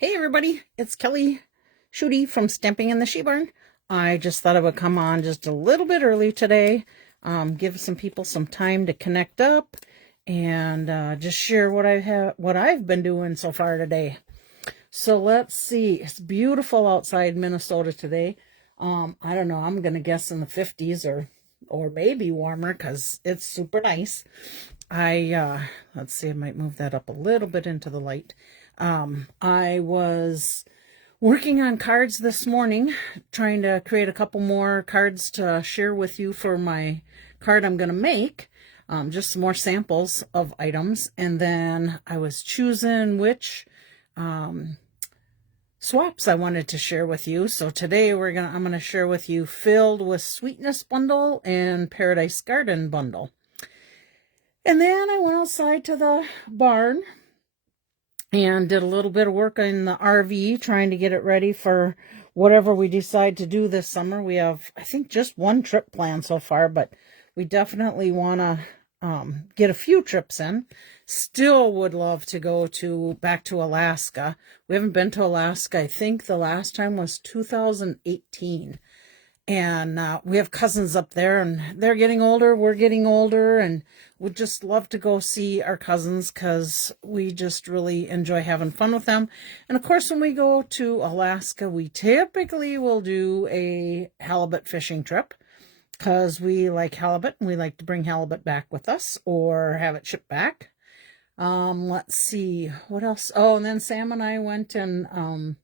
Hey everybody, it's Kelly Schudi from Stamping in the She Barn. I just thought I would come on just a little bit early today, give some people some time to connect up, and just share what I've been doing so far today. So let's see, it's beautiful outside Minnesota today. I don't know, I'm gonna guess in the 50s or maybe warmer because it's super nice. Let's see, I might move that up a little bit into the light. I was working on cards this morning, trying to create a couple more cards to share with you for my card I'm going to make. Just some more samples of items. And then I was choosing which swaps I wanted to share with you. So today I'm going to share with you Filled with Sweetness bundle and Paradise Garden bundle. And then I went outside to the barn and did a little bit of work in the RV, trying to get it ready for whatever we decide to do this summer. We have, I think, just one trip planned so far, but we definitely want to get a few trips in. Still would love to go back to Alaska. We haven't been to Alaska. I think the last time was 2018. And we have cousins up there, and they're getting older, we're getting older, and we'd just love to go see our cousins because we just really enjoy having fun with them. And of course, when we go to Alaska, we typically will do a halibut fishing trip because we like halibut, and we like to bring halibut back with us or have it shipped back. Let's see, what else? Oh, and then Sam and I went and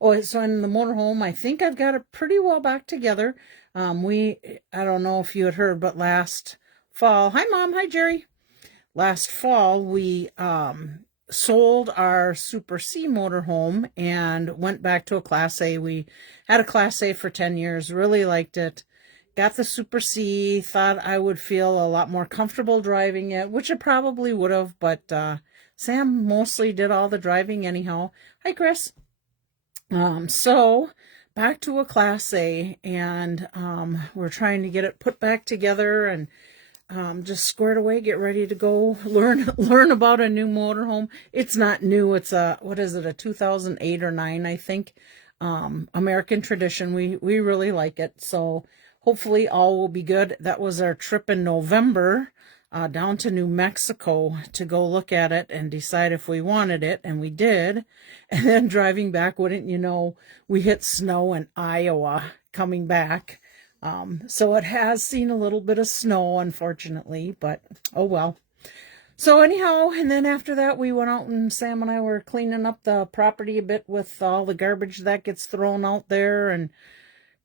so in the motorhome, I think I've got it pretty well back together. I don't know if you had heard, but last fall, hi Mom, hi Jerry. Last fall, we sold our Super C motorhome and went back to a Class A. We had a Class A for 10 years, really liked it. Got the Super C, thought I would feel a lot more comfortable driving it, which I probably would have, but Sam mostly did all the driving anyhow. Hi Chris. So back to a Class A, and we're trying to get it put back together and just squared away, get ready to go learn about a new motorhome. It's not new. It's a 2008 or 9, I think. American Tradition. We really like it. So hopefully all will be good. That was our trip in November. Down to New Mexico to go look at it and decide if we wanted it, and we did. And then driving back, wouldn't you know, we hit snow in Iowa coming back. So it has seen a little bit of snow, unfortunately, but oh well. So anyhow, and then after that, we went out and Sam and I were cleaning up the property a bit with all the garbage that gets thrown out there and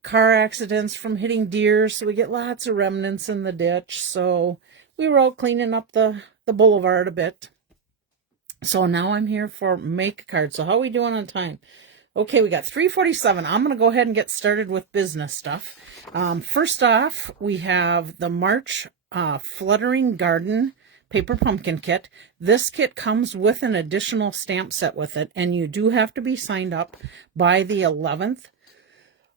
car accidents from hitting deer. So we get lots of remnants in the ditch. So we were out cleaning up the boulevard a bit. So now I'm here for make a card. So how are we doing on time? Okay, we got 3:47. I'm going to go ahead and get started with business stuff. First off, we have the March Fluttering Garden Paper Pumpkin Kit. This kit comes with an additional stamp set with it, and you do have to be signed up by the 11th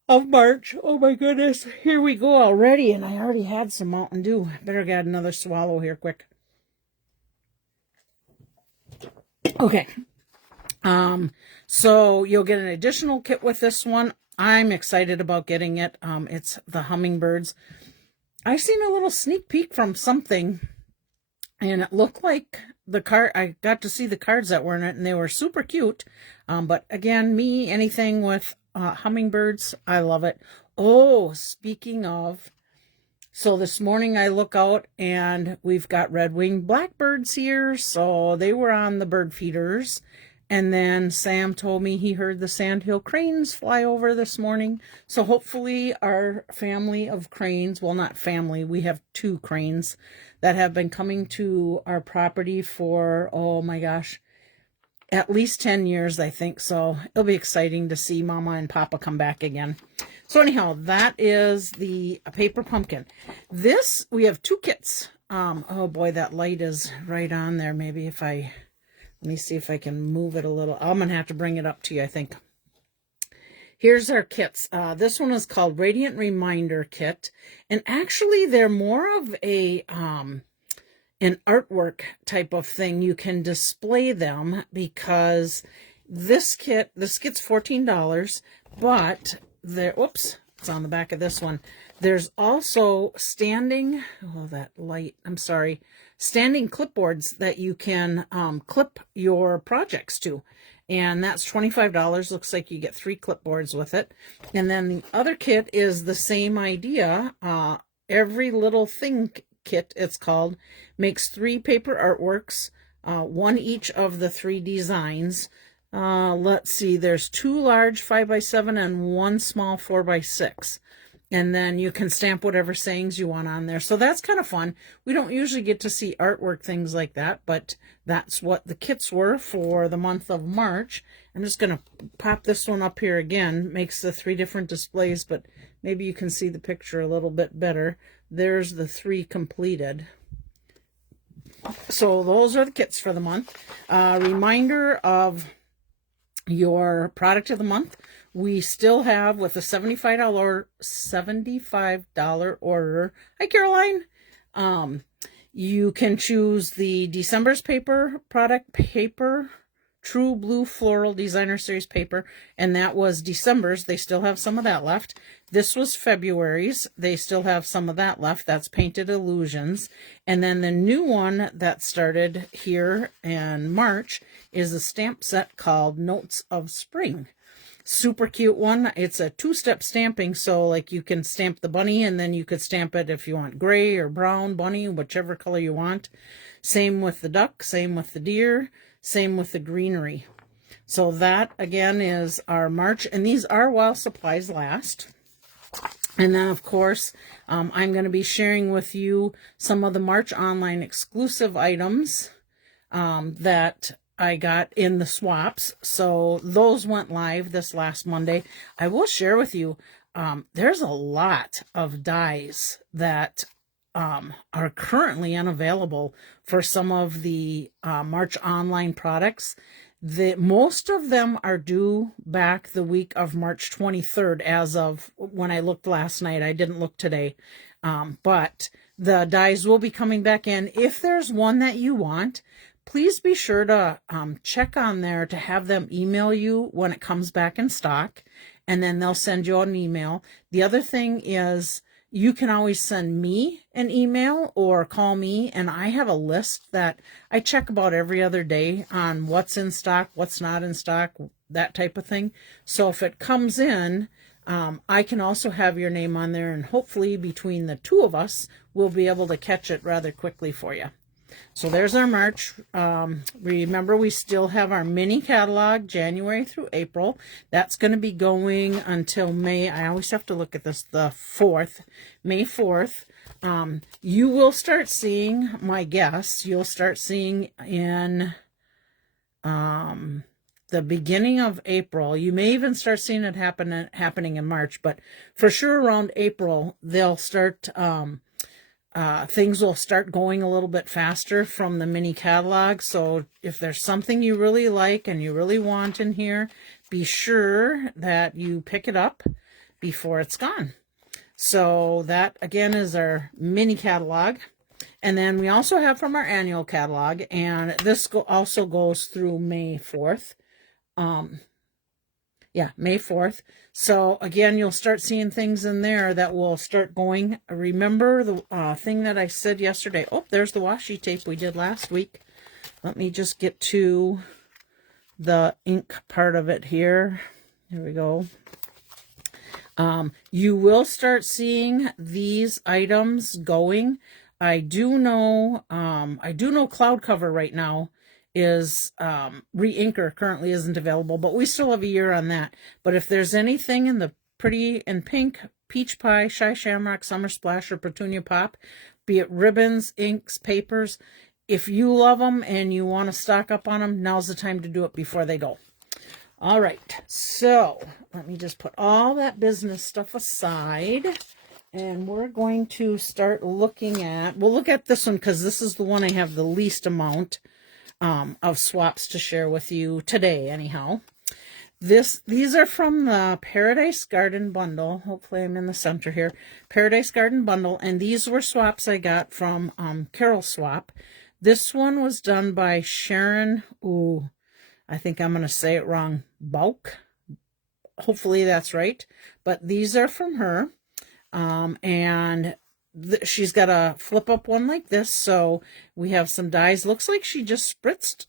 of March. Oh my goodness, here we go already, and I already had some Mountain Dew. Better get another swallow here quick. Okay, so you'll get an additional kit with this one. I'm excited about getting it. It's the hummingbirds. I've seen a little sneak peek from something, and it looked like the card. I got to see the cards that were in it, and they were super cute. But again, anything with hummingbirds, I love it. Oh, speaking of, so this morning I look out and we've got red-winged blackbirds here. So they were on the bird feeders. And then Sam told me he heard the sandhill cranes fly over this morning. So hopefully our family of cranes, well, not family, we have 2 cranes that have been coming to our property for, oh my gosh, at least 10 years, I think. So it'll be exciting to see Mama and Papa come back again. So anyhow, that is the paper pumpkin. This, we have 2 kits. Oh boy, that light is right on there. Maybe if let me see if I can move it a little. I'm going to have to bring it up to you, I think. Here's our kits. This one is called Radiant Reminder Kit. And actually, they're more of an artwork type of thing. You can display them because this kit's $14, but there, whoops, it's on the back of this one. There's also standing, oh, that light, I'm sorry, standing clipboards that you can clip your projects to. And that's $25. Looks like you get 3 clipboards with it. And then the other kit is the same idea. Every Little Thing kit, it's called, makes 3 paper artworks, 1 each of the 3 designs. Let's see, there's 2 large 5x7 and 1 small 4x6. And then you can stamp whatever sayings you want on there. So that's kind of fun. We don't usually get to see artwork things like that, but that's what the kits were for the month of March. I'm just going to pop this one up here again. Makes the 3 different displays, but maybe you can see the picture a little bit better. There's the 3 completed. So those are the kits for the month. Reminder of your product of the month. We still have, with a $75 order. Hi, Caroline. You can choose the December's paper product, True Blue Floral Designer Series paper, and that was December's. They still have some of that left. This was February's. They still have some of that left. That's Painted Illusions. And then the new one that started here in March is a stamp set called Notes of Spring. Super cute one. It's a 2-step stamping, so like you can stamp the bunny and then you could stamp it if you want gray or brown bunny, whichever color you want. Same with the duck, same with the deer, same with the greenery. So that again is our March, and these are while supplies last. And then of course I'm going to be sharing with you some of the March online exclusive items that I got in the swaps. So those went live this last Monday. I will share with you, there's a lot of dies that are currently unavailable for some of the March online products. Most of them are due back the week of March 23rd as of when I looked last night. I didn't look today. But the dies will be coming back in. If there's one that you want, please be sure to check on there to have them email you when it comes back in stock, and then they'll send you an email. The other thing is you can always send me an email or call me, and I have a list that I check about every other day on what's in stock, what's not in stock, that type of thing. So if it comes in, I can also have your name on there, and hopefully between the 2 of us, we'll be able to catch it rather quickly for you. So there's our March. Remember, we still have our mini catalog January through April. That's going to be going until May. I always have to look at this, the 4th, May 4th. You will start seeing, my guess, you'll start seeing in the beginning of April. You may even start seeing it happening in March, but for sure around April, they'll start... things will start going a little bit faster from the mini catalog. So if there's something you really like and you really want in here, be sure that you pick it up before it's gone. So that again is our mini catalog. And then we also have from our annual catalog, and this also goes through May 4th. May 4th. So again, you'll start seeing things in there that will start going. Remember the thing that I said yesterday? Oh, there's the washi tape we did last week. Let me just get to the ink part of it here. Here we go. You will start seeing these items going. I do know Cloud Cover right now is re-inker currently isn't available, but we still have a year on that. But if there's anything in the Pretty and Pink, Peach Pie, Shy Shamrock, Summer Splash, or Petunia Pop, be it ribbons, inks, papers, if you love them and you want to stock up on them, now's the time to do it before they go. All right, so let me just put all that business stuff aside, and we're going to start looking at, we'll look at this one because this is the one I have the least amount of swaps to share with you today anyhow. These are from the Paradise Garden Bundle. Hopefully I'm in the center here. Paradise Garden Bundle, and these were swaps I got from Carol Swap. This one was done by Sharon. Ooh, I think I'm going to say it wrong, Bauk. Hopefully that's right. But these are from her. And she's got a flip up one like this. So we have some dies. Looks like she just spritzed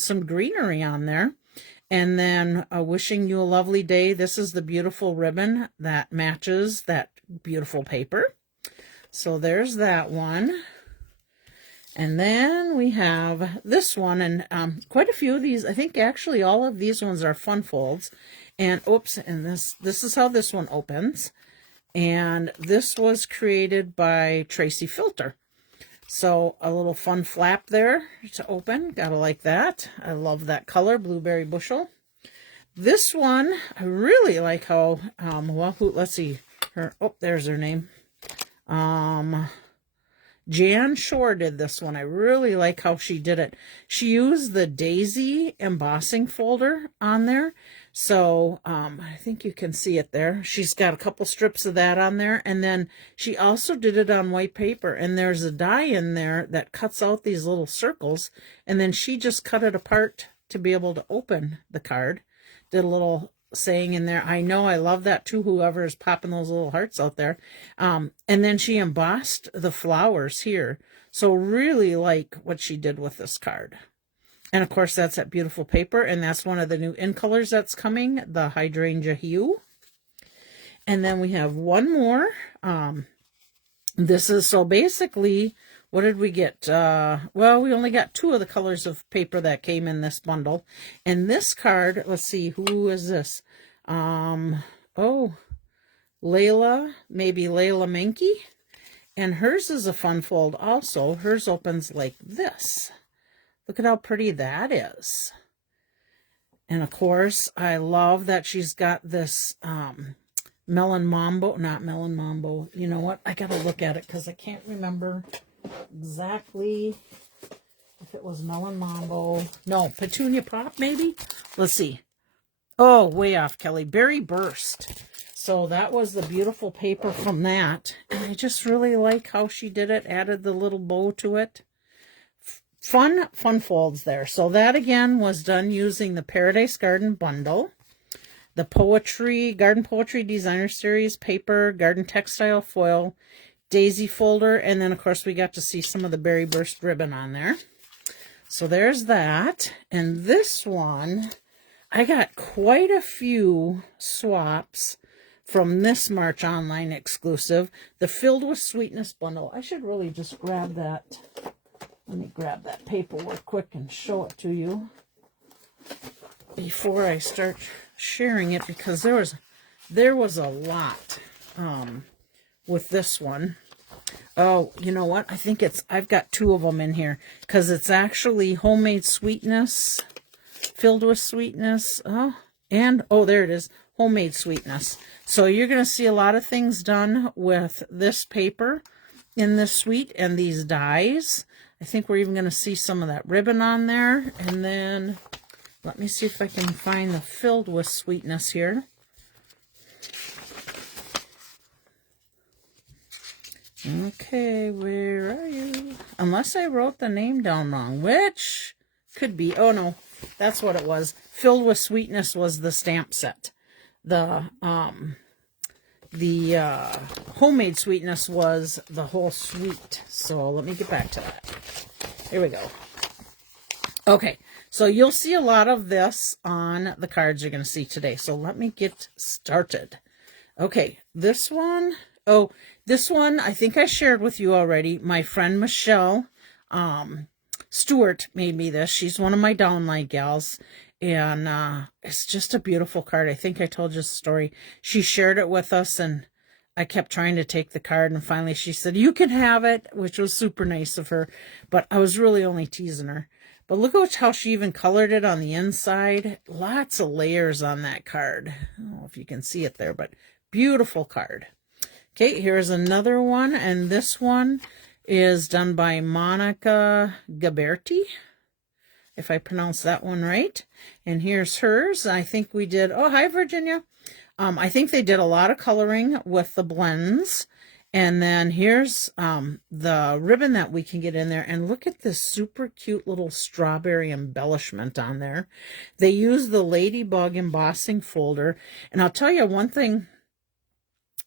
some greenery on there. And then wishing you a lovely day. This is the beautiful ribbon that matches that beautiful paper. So there's that one. And then we have this one, and quite a few of these. I think actually all of these ones are fun folds. And oops, and this is how this one opens. And this was created by Tracy Filter. So a little fun flap there to open. Gotta like that. I love that color, Blueberry Bushel. This one, I really like how, let's see. There's her name. Jan Shore did this one. I really like how she did it. She used the Daisy embossing folder on there. So I think you can see it there. She's got a couple strips of that on there. And then she also did it on white paper. And there's a die in there that cuts out these little circles. And then she just cut it apart to be able to open the card. Did a little saying in there, I know, I love that too, whoever is popping those little hearts out there. And then she embossed the flowers here. So really like what she did with this card. And of course that's that beautiful paper, and that's one of the new in colors that's coming, the Hydrangea Hue. And then we have one more. This is, so basically, what did we get? Well, we only got 2 of the colors of paper that came in this bundle. And this card, let's see, who is this? Layla, maybe Layla Menke. And hers is a fun fold also. Hers opens like this. Look at how pretty that is. And of course, I love that she's got this Melon Mambo, not Melon Mambo. You know what? I got to look at it because I can't remember exactly if it was Melon Mambo. No, Petunia Pop maybe? Let's see. Oh, way off, Kelly. Berry Burst. So that was the beautiful paper from that. And I just really like how she did it. Added the little bow to it. Fun folds there. So that again was done using the Paradise Garden bundle. The Garden Poetry Designer Series paper, Garden Textile foil, daisy folder, and then of course we got to see some of the Berry Burst ribbon on there. So there's that. And this one, I got quite a few swaps from this March Online exclusive, the Filled with Sweetness bundle. I should really just grab that. Let me grab that paperwork quick and show it to you before I start sharing it, because there was a lot with this one. Oh, you know what? I think I've got 2 of them in here because it's actually Homemade Sweetness, Filled with Sweetness. Oh, there it is, Homemade Sweetness. So you're going to see a lot of things done with this paper in this suite and these dies. I think we're even going to see some of that ribbon on there. And then let me see if I can find the Filled with Sweetness here. Okay, where are you? Unless I wrote the name down wrong, which could be. Oh, no, that's what it was. Filled with Sweetness was the stamp set. The Homemade Sweetness was the whole suite. So let me get back to that. Here we go. Okay, so you'll see a lot of this on the cards you're going to see today. So let me get started. Okay, this one. Oh, this one I think I shared with you already. My friend Michelle Stewart made me this. She's one of my downline gals. And it's just a beautiful card. I think I told you the story. She shared it with us, and I kept trying to take the card, and finally she said, you can have it, which was super nice of her. But I was really only teasing her. But look at how she even colored it on the inside. Lots of layers on that card. I don't know if you can see it there, but beautiful card. Okay, here's another one, and this one is done by Monica Gaberti, if I pronounce that one right. And here's hers. I think we did, oh, hi, Virginia. I think they did a lot of coloring with the blends. And then here's the ribbon that we can get in there. And look at this super cute little strawberry embellishment on there. They use the Ladybug embossing folder. And I'll tell you one thing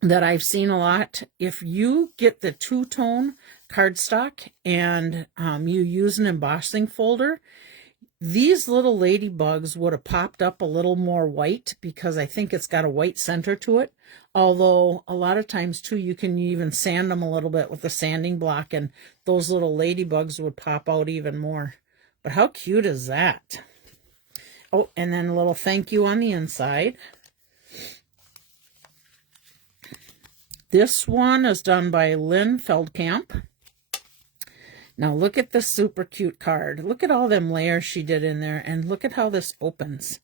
that I've seen a lot. If you get the two-tone cardstock and you use an embossing folder, these little ladybugs would have popped up a little more white because I think it's got a white center to it. Although a lot of times too, you can even sand them a little bit with a sanding block and those little ladybugs would pop out even more. But how cute is that? Oh, and then a little thank you on the inside. This one is done by Lynn Feldkamp. Now look at this super cute card. Look at all them layers she did in there, and look at how this opens.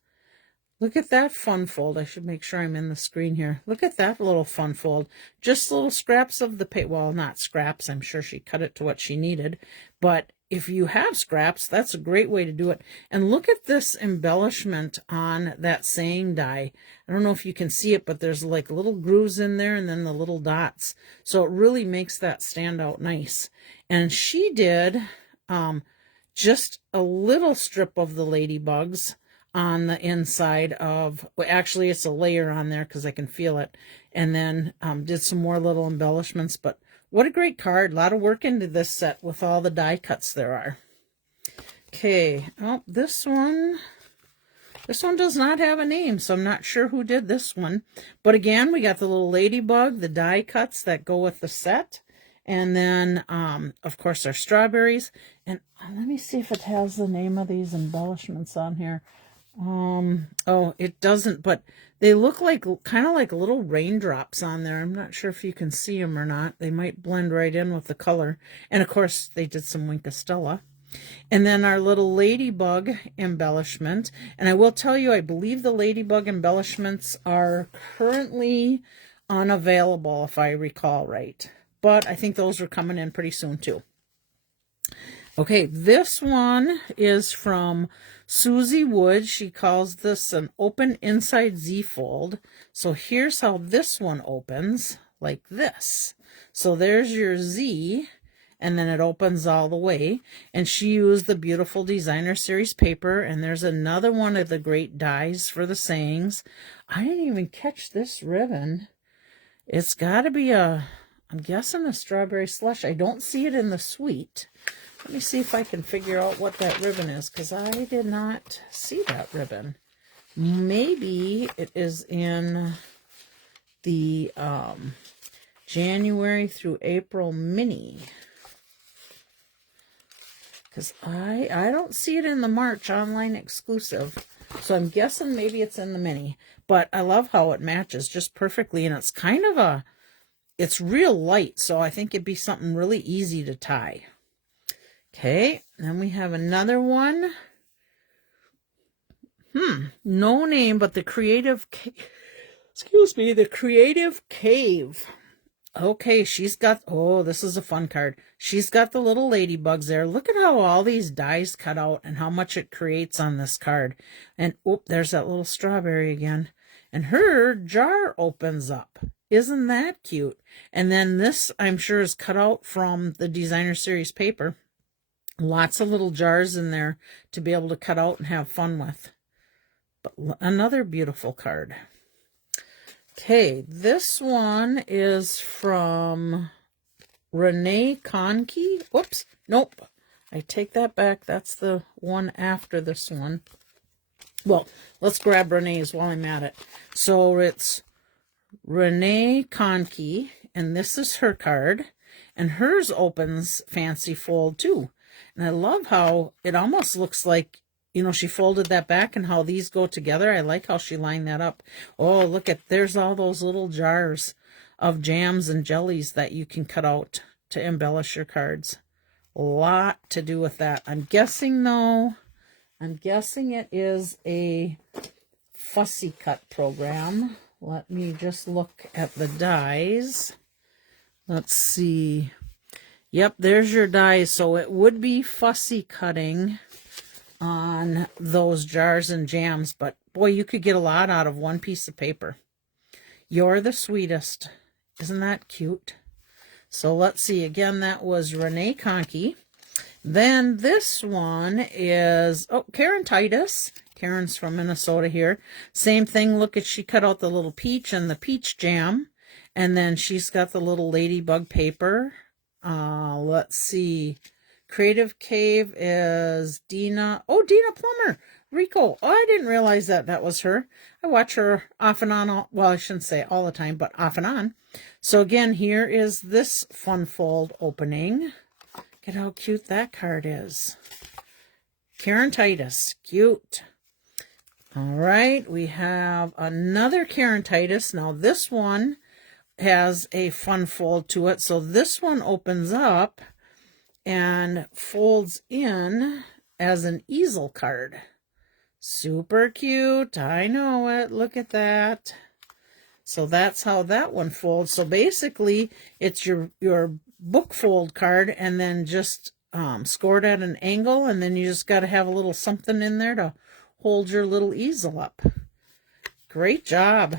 Look at that fun fold. I should make sure I'm in the screen here. Look at that little fun fold. Just little scraps of the paper. Well, not scraps. I'm sure she cut it to what she needed. But if you have scraps, that's a great way to do it. And look at this embellishment on that saying die. I don't know if you can see it, but there's like little grooves in there and then the little dots. So it really makes that stand out nice. And she did just a little strip of the ladybugs on the inside of, well, actually it's a layer on there because I can feel it. And then did some more little embellishments. But what a great card. A lot of work into this set with all the die cuts there are. Okay, oh, this one does not have a name, so I'm not sure who did this one. But again, we got the little ladybug, the die cuts that go with the set. And then, of course, our strawberries. And let me see if it has the name of these embellishments on here. Oh, it doesn't, but they look like kind of like little raindrops on there. I'm not sure if you can see them or not. They might blend right in with the color. And of course, they did some Winkastella. And then our little ladybug embellishment. And I will tell you, I believe the ladybug embellishments are currently unavailable, if I recall right. But I think those are coming in pretty soon too. Okay, this one is from Susie Wood. She calls this an open inside Z-fold. So here's how this one opens, like this. So there's your Z, and then it opens all the way. And she used the beautiful Designer Series paper, and there's another one of the great dies for the sayings. I didn't even catch this ribbon. It's got to be I'm guessing a strawberry slush. I don't see it in the suite. Let me see if I can figure out what that ribbon is, because I did not see that ribbon. Maybe it is in the January through April mini, because I don't see it in the March online exclusive. So I'm guessing maybe it's in the mini. But I love how it matches just perfectly, and it's kind of it's real light, so I think it'd be something really easy to tie. Okay, then we have another one. No name, but the Creative the Creative Cave. Okay, she's got, oh, this is a fun card. She's got the little ladybugs there. Look at how all these dies cut out and how much it creates on this card. And, oh, there's that little strawberry again. And her jar opens up. Isn't that cute? And then this, I'm sure, is cut out from the Designer Series paper. Lots of little jars in there to be able to cut out and have fun with. But another beautiful card. Okay, this one is from Renee Conkey. Whoops, nope. I take that back. That's the one after this one. Well, let's grab Renee's while I'm at it. So it's Renee Conkey, and this is her card. And hers opens fancy fold too. And I love how it almost looks like, you know, she folded that back and how these go together. I like how she lined that up. Oh, look at, there's all those little jars of jams and jellies that you can cut out to embellish your cards. A lot to do with that. I'm guessing it is a fussy cut program. Let me just look at the dies. Let's see. Yep, there's your dies. So it would be fussy cutting on those jars and jams, but boy, you could get a lot out of one piece of paper. You're the sweetest. Isn't that cute? So let's see. Again, that was Renee Conkey. Then this one is, oh, Karen Titus. Karen's from Minnesota here. Same thing. Look at, she cut out the little peach and the peach jam. And then she's got the little ladybug paper. Let's see. Creative Cave is Dina. Oh, Dina Plummer. Rico. Oh, I didn't realize that was her. I watch her off and on. Well, I shouldn't say all the time, but off and on. So again, here is this fun fold opening. Look at how cute that card is. Karen Titus. Cute. All right. We have another Karen Titus. Now this one has a fun fold to it. So this one opens up and folds in as an easel card. Super cute. I know it. Look at that. So that's how that one folds. So basically, it's your book fold card and then just scored at an angle, and then you just got to have a little something in there to hold your little easel up. Great job.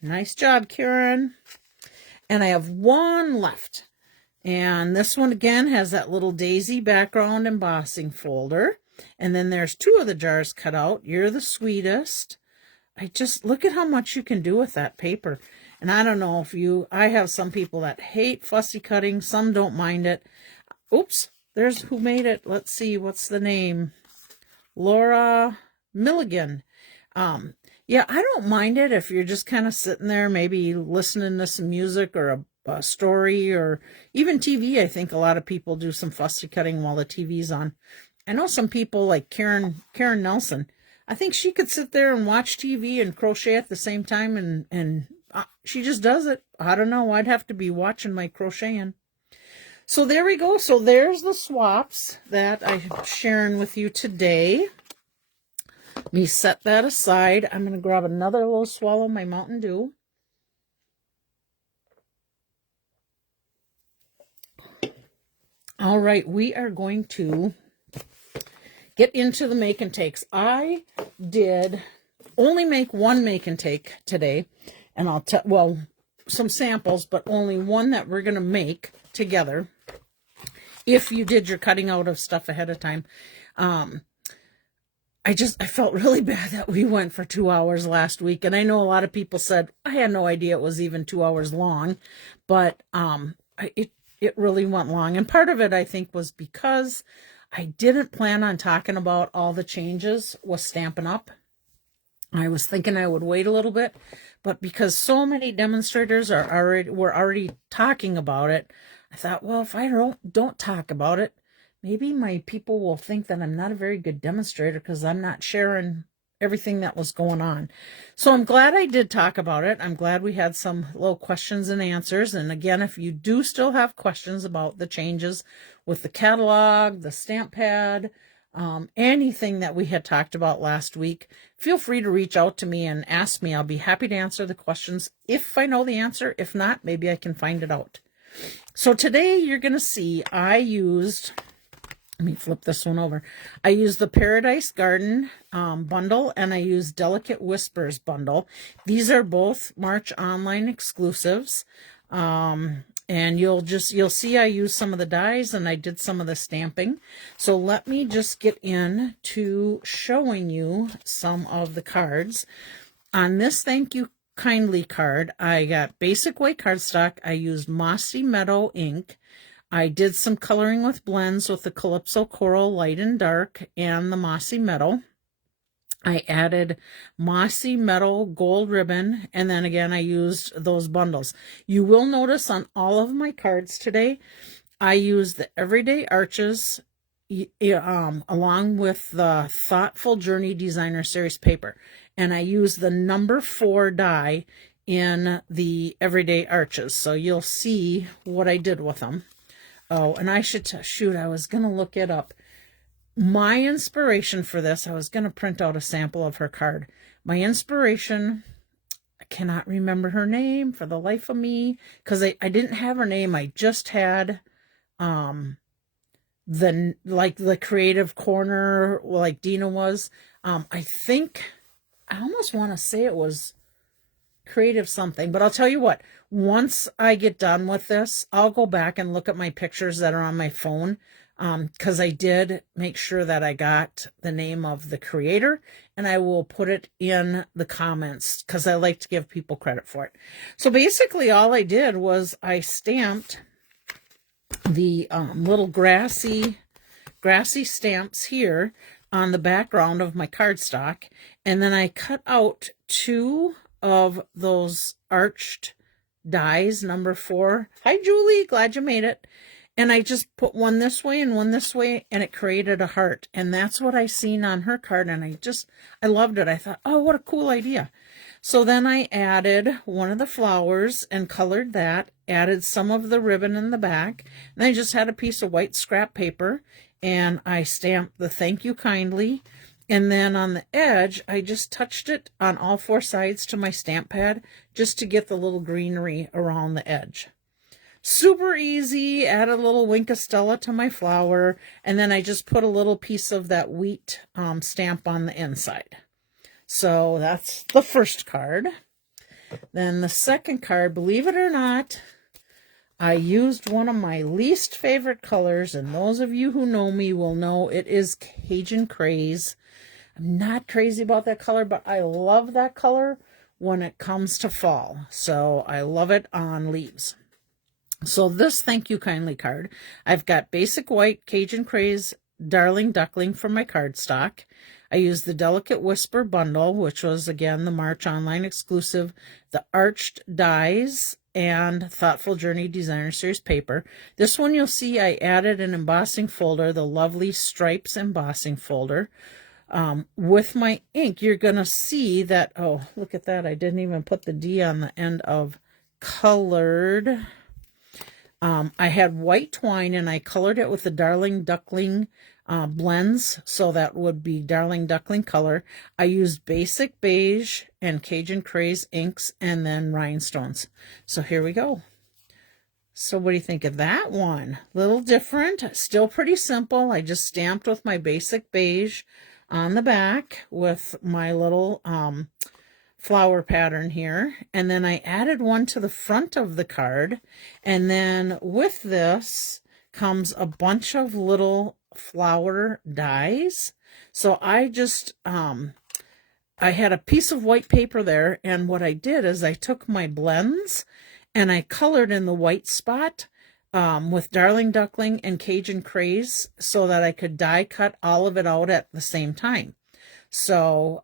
Nice job, Karen. And I have one left. And this one again has that little daisy background embossing folder. And then there's two of the jars cut out. You're the sweetest. I just look at how much you can do with that paper. And I don't know if I have some people that hate fussy cutting. Some don't mind it. Oops, there's who made it. Let's see, what's the name? Laura Milligan. Yeah, I don't mind it if you're just kind of sitting there, maybe listening to some music or a story or even TV. I think a lot of people do some fussy cutting while the TV's on. I know some people like Karen Nelson. I think she could sit there and watch TV and crochet at the same time, and she just does it. I don't know. I'd have to be watching my crocheting. So there we go. So there's the swaps that I'm sharing with you today. Let me set that aside. I'm going to grab another little swallow of my Mountain Dew. All right, we are going to get into the make and takes. I did only make one make and take today, and I'll tell, well, some samples, but only one that we're going to make together. If you did your cutting out of stuff ahead of time. I felt really bad that we went for 2 hours last week, and I know a lot of people said, I had no idea it was even 2 hours long, but it really went long. And part of it, I think, was because I didn't plan on talking about all the changes with Stampin' Up. I was thinking I would wait a little bit, but because so many demonstrators were already talking about it, I thought, well, if I don't talk about it, maybe my people will think that I'm not a very good demonstrator because I'm not sharing everything that was going on. So I'm glad I did talk about it. I'm glad we had some little questions and answers. And again, if you do still have questions about the changes with the catalog, the stamp pad, anything that we had talked about last week, feel free to reach out to me and ask me. I'll be happy to answer the questions if I know the answer. If not, maybe I can find it out. So today you're going to see I used... Let me flip this one over. I used the Paradise Garden bundle, and I used Delicate Whispers bundle. These are both March online exclusives. And you'll see I used some of the dies and I did some of the stamping. So let me just get into showing you some of the cards. On this Thank You Kindly card, I got basic white cardstock. I used Mossy Meadow ink. I did some coloring with blends with the Calypso Coral Light and Dark and the Mossy Meadow. I added Mossy Meadow gold ribbon, and then again I used those bundles. You will notice on all of my cards today, I used the Everyday Arches along with the Thoughtful Journey Designer Series paper. And I used the number 4 die in the Everyday Arches. So you'll see what I did with them. Oh, and I should shoot, I was going to look it up. My inspiration for this, I was going to print out a sample of her card. My inspiration, I cannot remember her name for the life of me, because I didn't have her name. I just had the creative corner like Dina was. I think, I almost want to say it was creative something. But I'll tell you what, once I get done with this, I'll go back and look at my pictures that are on my phone, because I did make sure that I got the name of the creator, and I will put it in the comments because I like to give people credit for it. So basically all I did was I stamped the little grassy stamps here on the background of my cardstock, and then I cut out 2 of those arched dies, number 4. Hi, Julie, glad you made it. And I just put one this way and one this way, and it created a heart. And that's what I seen on her card, and I loved it. I thought, oh, what a cool idea. So then I added one of the flowers and colored that, added some of the ribbon in the back, and I just had a piece of white scrap paper, and I stamped the thank you kindly. And then on the edge, I just touched it on all 4 sides to my stamp pad just to get the little greenery around the edge. Super easy. Add a little Wink of Stella to my flower, and then I just put a little piece of that wheat stamp on the inside. So that's the first card. Then the second card, believe it or not, I used one of my least favorite colors, and those of you who know me will know it is Cajun Craze. I'm not crazy about that color, but I love that color when it comes to fall. So I love it on leaves. So this thank you kindly card, I've got basic white Cajun Craze Darling Duckling from my cardstock. I used the Delicate Whisper bundle, which was again the March online exclusive, the arched dies, and Thoughtful Journey Designer Series paper. This one you'll see I added an embossing folder, the Lovely Stripes embossing folder. With my ink, you're going to see that, oh, look at that. I didn't even put the D on the end of colored. I had white twine, and I colored it with the Darling Duckling blends, so that would be Darling Duckling color. I used basic beige and Cajun Craze inks, and then rhinestones. So here we go. So what do you think of that one? Little different, still pretty simple. I just stamped with my basic beige on the back with my little flower pattern here, and then I added one to the front of the card, and then with this comes a bunch of little flower dies. So I just I had a piece of white paper there, and what I did is I took my blends and I colored in the white spot with Darling Duckling and Cajun Craze so that I could die cut all of it out at the same time. So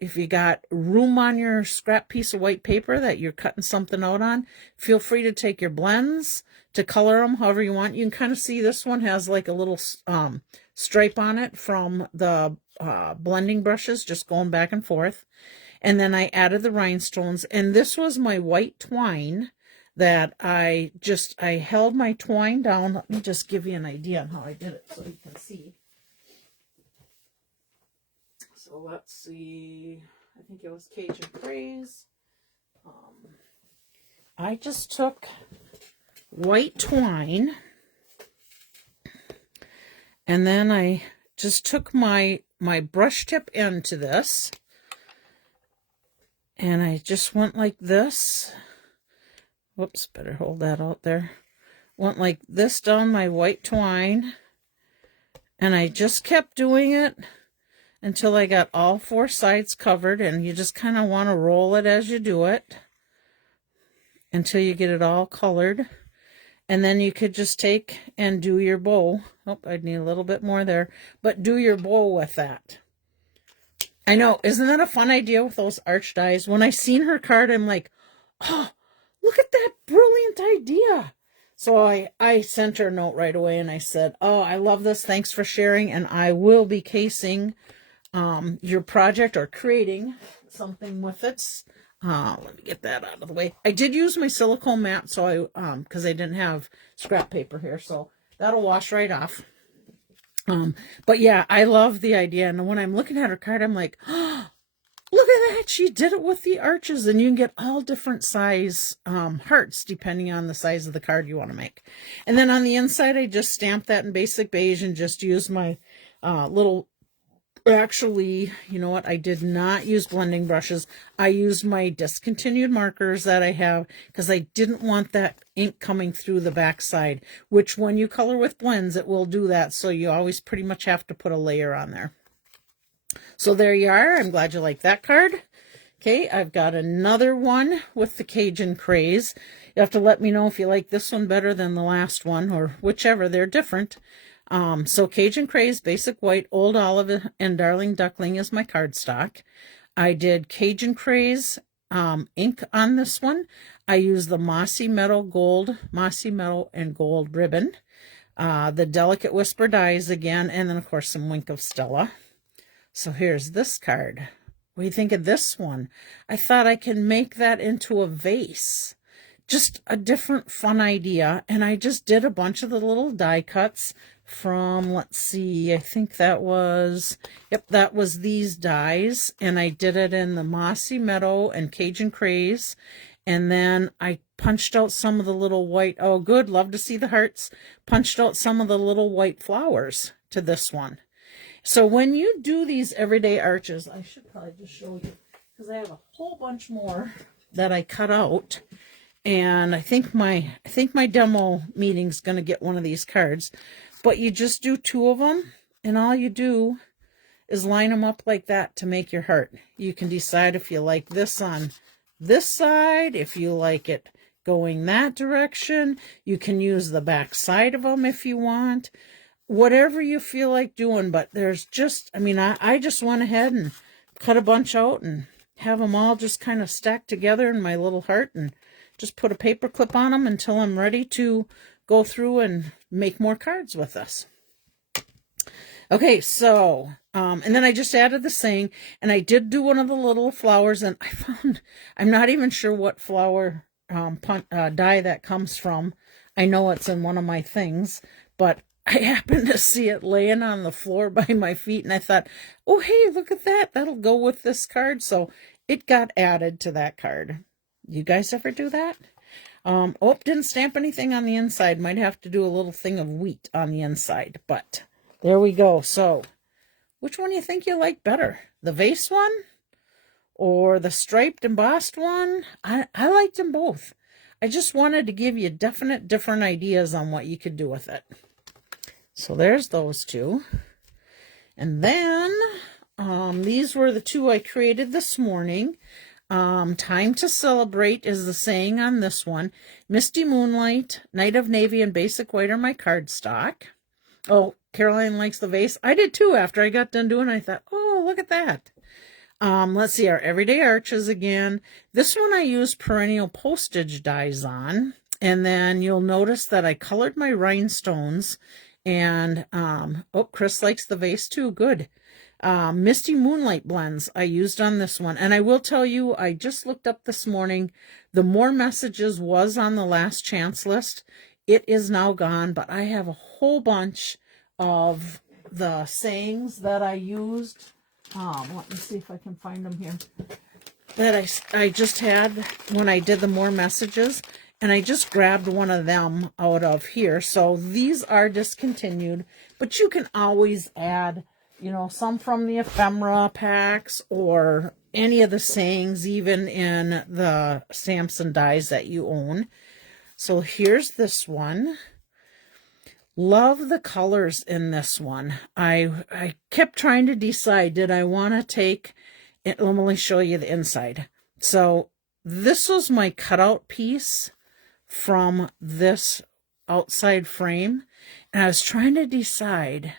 if you got room on your scrap piece of white paper that you're cutting something out on, feel free to take your blends to color them however you want. You can kind of see this one has like a little stripe on it from the blending brushes, just going back and forth. And then I added the rhinestones, and this was my white twine that I held my twine down. Let me just give you an idea on how I did it so you can see. So let's see, I think it was Cajun Craze. I just took white twine, and then I just took my brush tip end to this, and I just went like this. Whoops, better hold that out there. Went like this down my white twine, and I just kept doing it until I got all 4 sides covered, and you just kind of want to roll it as you do it until you get it all colored. And then you could just take and do your bow. Oh, I'd need a little bit more there, but do your bow with that. I know, isn't that a fun idea with those arched dies? When I seen her card, I'm like, oh, look at that brilliant idea. So I sent her a note right away, and I said, oh, I love this. Thanks for sharing, and I will be casing your project or creating something with it. Let me get that out of the way. I did use my silicone mat, so because I didn't have scrap paper here, so that'll wash right off. But yeah, I love the idea, and when I'm looking at her card, I'm like, oh, look at that! She did it with the arches, and you can get all different size hearts depending on the size of the card you want to make. And then on the inside, I just stamped that in basic beige and just used my little Actually, you know what? I did not use blending brushes. I used my discontinued markers that I have because I didn't want that ink coming through the backside, which when you color with blends, it will do that. So you always pretty much have to put a layer on there. So there you are. I'm glad you like that card. Okay, I've got another one with the Cajun Craze. You have to let me know if you like this one better than the last one, or whichever. They're different. So Cajun Craze, Basic White, Old Olive, and Darling Duckling is my cardstock. I did Cajun Craze ink on this one. I used the Mossy Meadow and Gold ribbon. The Delicate Whisper dies again, and then of course some Wink of Stella. So here's this card. What do you think of this one? I thought I can make that into a vase. Just a different fun idea. And I just did a bunch of the little die cuts from, let's see, I think that was, that was these dies. And I did it in the Mossy Meadow and Cajun Craze. And then I punched out some of the little white, oh good, love to see the hearts. Punched out some of the little white flowers to this one. So when you do these everyday arches, I should probably just show you, because I have a whole bunch more that I cut out. And I think my demo meeting's going to get one of these cards. But you just do 2 of them, and all you do is line them up like that to make your heart. You can decide if you like this on this side, if you like it going that direction. You can use the back side of them if you want. Whatever you feel like doing, but there's just, I mean, I just went ahead and cut a bunch out and have them all just kind of stacked together in my little heart and just put a paper clip on them until I'm ready to go through and make more cards with this. Okay, so, and then I just added the saying, and I did do one of the little flowers, and I found, I'm not even sure what flower die that comes from. I know it's in one of my things, but I happened to see it laying on the floor by my feet, and I thought, oh, hey, look at that. That'll go with this card. So it got added to that card. You guys ever do that? Oh, didn't stamp anything on the inside. Might have to do a little thing of wheat on the inside, but there we go. So which one do you think you like better? The vase one or the striped embossed one? I liked them both. I just wanted to give you definite different ideas on what you could do with it. So there's those 2. And then these were the 2 I created this morning. Time to Celebrate is the saying on this one. Misty Moonlight, Night of Navy, and Basic White are my cardstock. Oh, Caroline likes the vase. I did too after I got done doing it. I thought, oh, look at that. Let's see, our Everyday Arches again. This one I used perennial postage dies on. And then you'll notice that I colored my rhinestones. And, oh, Chris likes the vase too. Good. Misty Moonlight blends I used on this one. And I will tell you, I just looked up this morning. The More Messages was on the last chance list. It is now gone, but I have a whole bunch of the sayings that I used. Let me see if I can find them here. That I just had when I did the More Messages. And I just grabbed one of them out of here. So these are discontinued, but you can always add, you know, some from the ephemera packs or any of the sayings, even in the stamps and dies that you own. So here's this one. Love the colors in this one. I kept trying to decide, did I want to take it? Let me show you the inside. So this was my cutout piece from this outside frame, and I was trying to decide,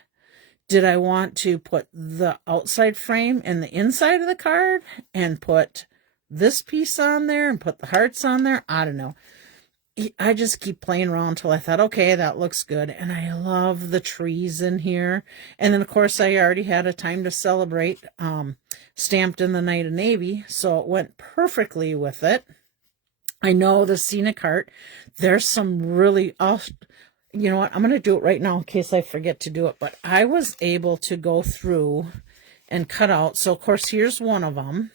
did I want to put the outside frame in the inside of the card and put this piece on there and put the hearts on there? I don't know. I just keep playing around until I thought, okay, that looks good. And I love the trees in here. And then, of course, I already had a Time to Celebrate stamped in the Night of Navy, so it went perfectly with it. I know the scenic heart, there's some really, you know what, I'm going to do it right now in case I forget to do it, but I was able to go through and cut out. So, of course, here's one of them,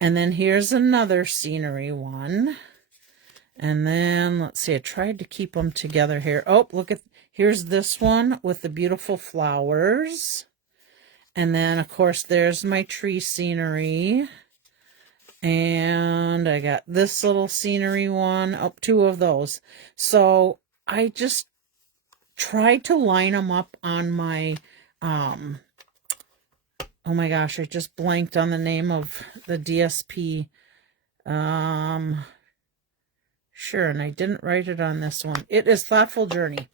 and then here's another scenery one, and then, let's see, I tried to keep them together here. Oh, look at, here's this one with the beautiful flowers, And then, of course, there's my tree scenery. And I got this little scenery one, up two of those. So I just tried to line them up on my, oh my gosh, I just blanked on the name of the DSP. Sure, and I didn't write it on this one. It is Thoughtful Journey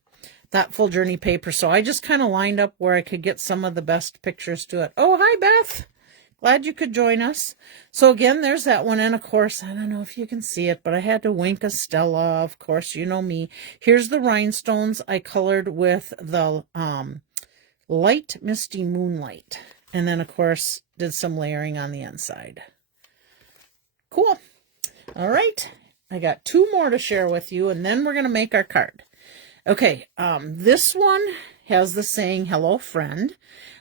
paper. So I just kind of lined up where I could get some of the best pictures to it. Oh, hi, Beth. Glad you could join us. So again, there's that one. And of course, I don't know if you can see it, but I had to wink a Stella. Of course, you know me. Here's the rhinestones I colored with the light misty moonlight. And then, of course, did some layering on the inside. Cool. All right. I got two more to share with you, and then we're going to make our card. Okay, this one has the saying, hello, friend.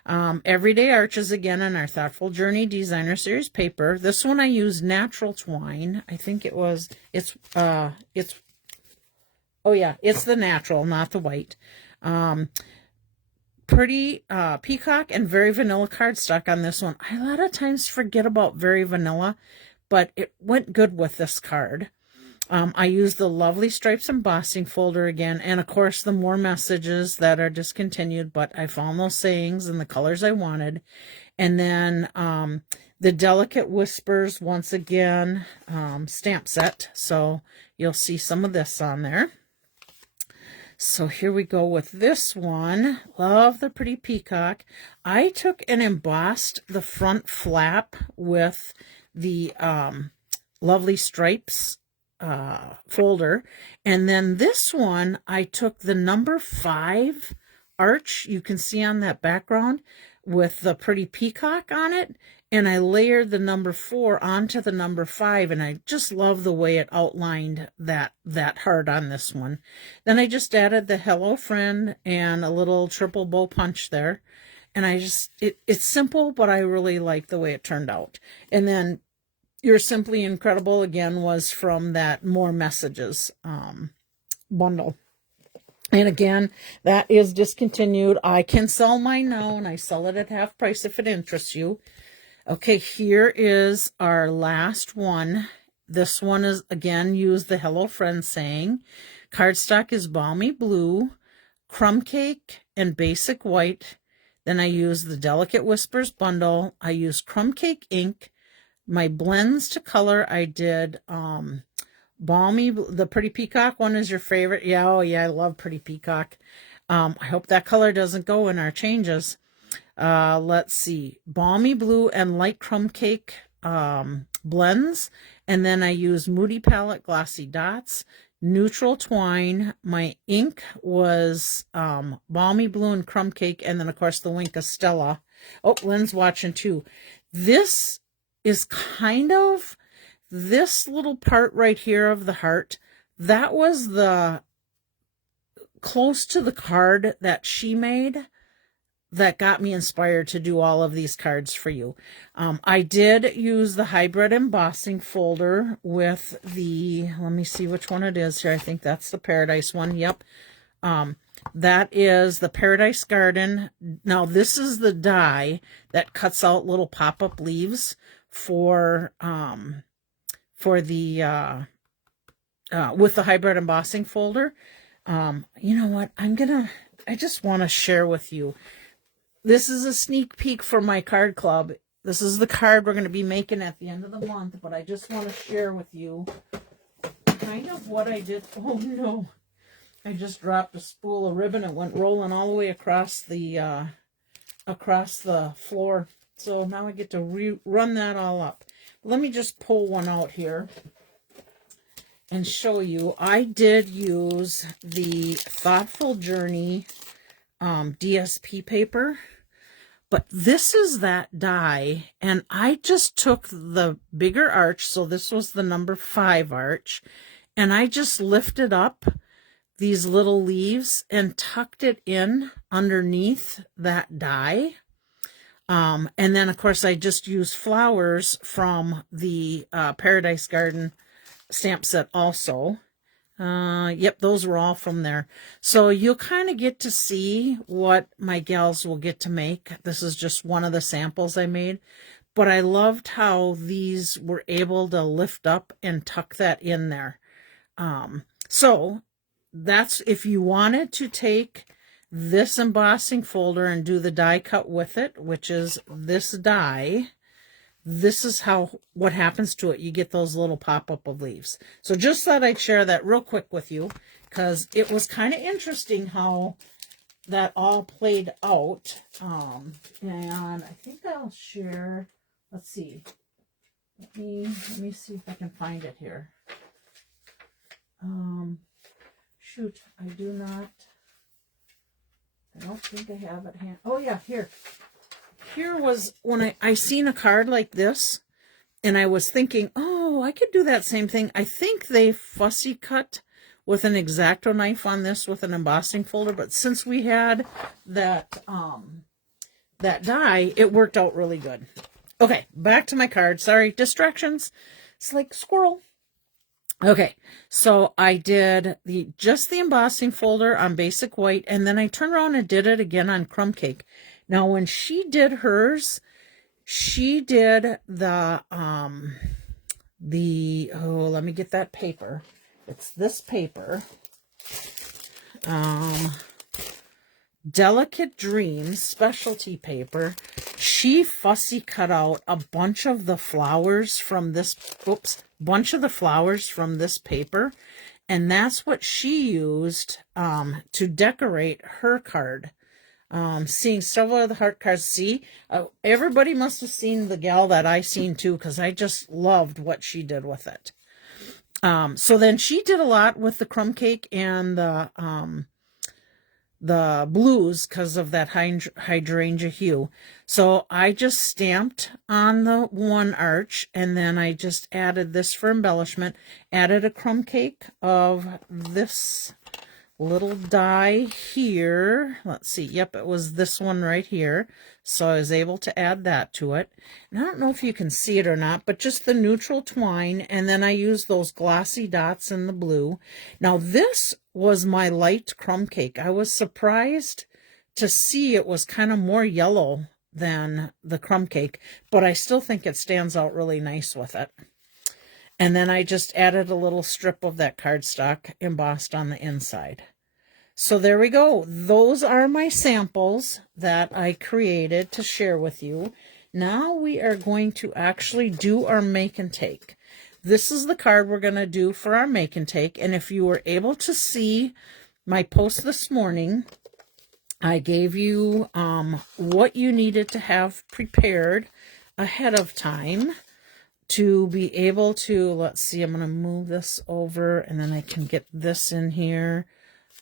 Everyday Arches again on our Thoughtful Journey Designer Series paper. This one I used natural twine. I think it's the natural, not the white. Pretty peacock and very vanilla cardstock on this one. I a lot of times forget about very vanilla, but it went good with this card. I used the Lovely Stripes embossing folder again, and of course the more messages that are discontinued, but I found those sayings in the colors I wanted. And then the Delicate Whispers, once again, stamp set, so you'll see some of this on there. So here we go with this one. Love the pretty peacock. I took and embossed the front flap with the Lovely Stripes folder, and then this one I took the number 5 arch you can see on that background with the pretty peacock on it, and I layered the number 4 onto the number 5, and I just love the way it outlined that heart on this one. Then I just added the hello friend and a little triple bow punch there, and it's simple, but I really like the way it turned out. And then You're Simply Incredible, again, was from that More Messages bundle. And again, that is discontinued. I can sell mine now, and I sell it at half price if it interests you. Okay, here is our last one. This one is, again, use the Hello Friend saying. Cardstock is Balmy Blue, Crumb Cake, and Basic White. Then I use the Delicate Whispers bundle. I use Crumb Cake ink. My blends to color, I did Balmy, the Pretty Peacock one is your favorite. Yeah, oh yeah, I love Pretty Peacock. I hope that color doesn't go in our changes. Let's see, Balmy Blue and Light Crumb Cake blends. And then I use Moody Palette Glossy Dots, Neutral Twine. My ink was Balmy Blue and Crumb Cake. And then, of course, the Wink of Stella. Oh, Lynn's watching too. This is kind of this little part right here of the heart. That was the close to the card that she made that got me inspired to do all of these cards for you. I did use the hybrid embossing folder with the, let me see which one it is here. I think that's the Paradise one. Yep. That is the Paradise Garden. Now this is the die that cuts out little pop-up leaves for the with the hybrid embossing folder. You know what, I just want to share with you, this is a sneak peek for my card club. This is the card we're going to be making at the end of the month, but I just want to share with you kind of what I did. Oh no, I just dropped a spool of ribbon. It went rolling all the way across the floor. So now I get to run that all up. Let me just pull one out here and show you. I did use the Thoughtful Journey DSP paper, but this is that die, and I just took the bigger arch, so this was the number 5 arch, and I just lifted up these little leaves and tucked it in underneath that die. And then, of course, I just used flowers from the Paradise Garden stamp set also. Yep, those were all from there. So you'll kind of get to see what my gals will get to make. This is just one of the samples I made. But I loved how these were able to lift up and tuck that in there. So that's if you wanted to take this embossing folder and do the die cut with it, which is this die, this is what happens to it. You get those little pop-up of leaves. So just thought I'd share that real quick with you because it was kind of interesting how that all played out. And I think I'll share, let's see. Let me see if I can find it here. Shoot, I don't think I have it hand. Oh yeah, here. Here was when I seen a card like this, and I was thinking, oh, I could do that same thing. I think they fussy cut with an X-Acto knife on this with an embossing folder, but since we had that die, it worked out really good. Okay, back to my card. Sorry, distractions. It's like squirrel. Okay, so I did just the embossing folder on basic white, and then I turned around and did it again on crumb cake. Now, when she did hers, she did the let me get that paper. It's this paper. Delicate Dreams specialty paper. She fussy cut out a bunch of the flowers from this, paper, and that's what she used to decorate her card. Seeing several of the heart cards. See, everybody must have seen the gal that I seen too, because I just loved what she did with it. So then she did a lot with the crumb cake and the blues because of that hydrangea hue. So I just stamped on the one arch, and then I just added this for embellishment, added a crumb cake of this little die here. Let's see. Yep, it was this one right here. So I was able to add that to it. And I don't know if you can see it or not, but just the neutral twine. And then I used those glossy dots in the blue. Now this was my light crumb cake. I was surprised to see it was kind of more yellow than the crumb cake, but I still think it stands out really nice with it. And then I just added a little strip of that cardstock embossed on the inside. So there we go. Those are my samples that I created to share with you. Now we are going to actually do our make and take. This is the card we're going to do for our make and take. And if you were able to see my post this morning, I gave you what you needed to have prepared ahead of time to be able to, let's see, I'm going to move this over and then I can get this in here,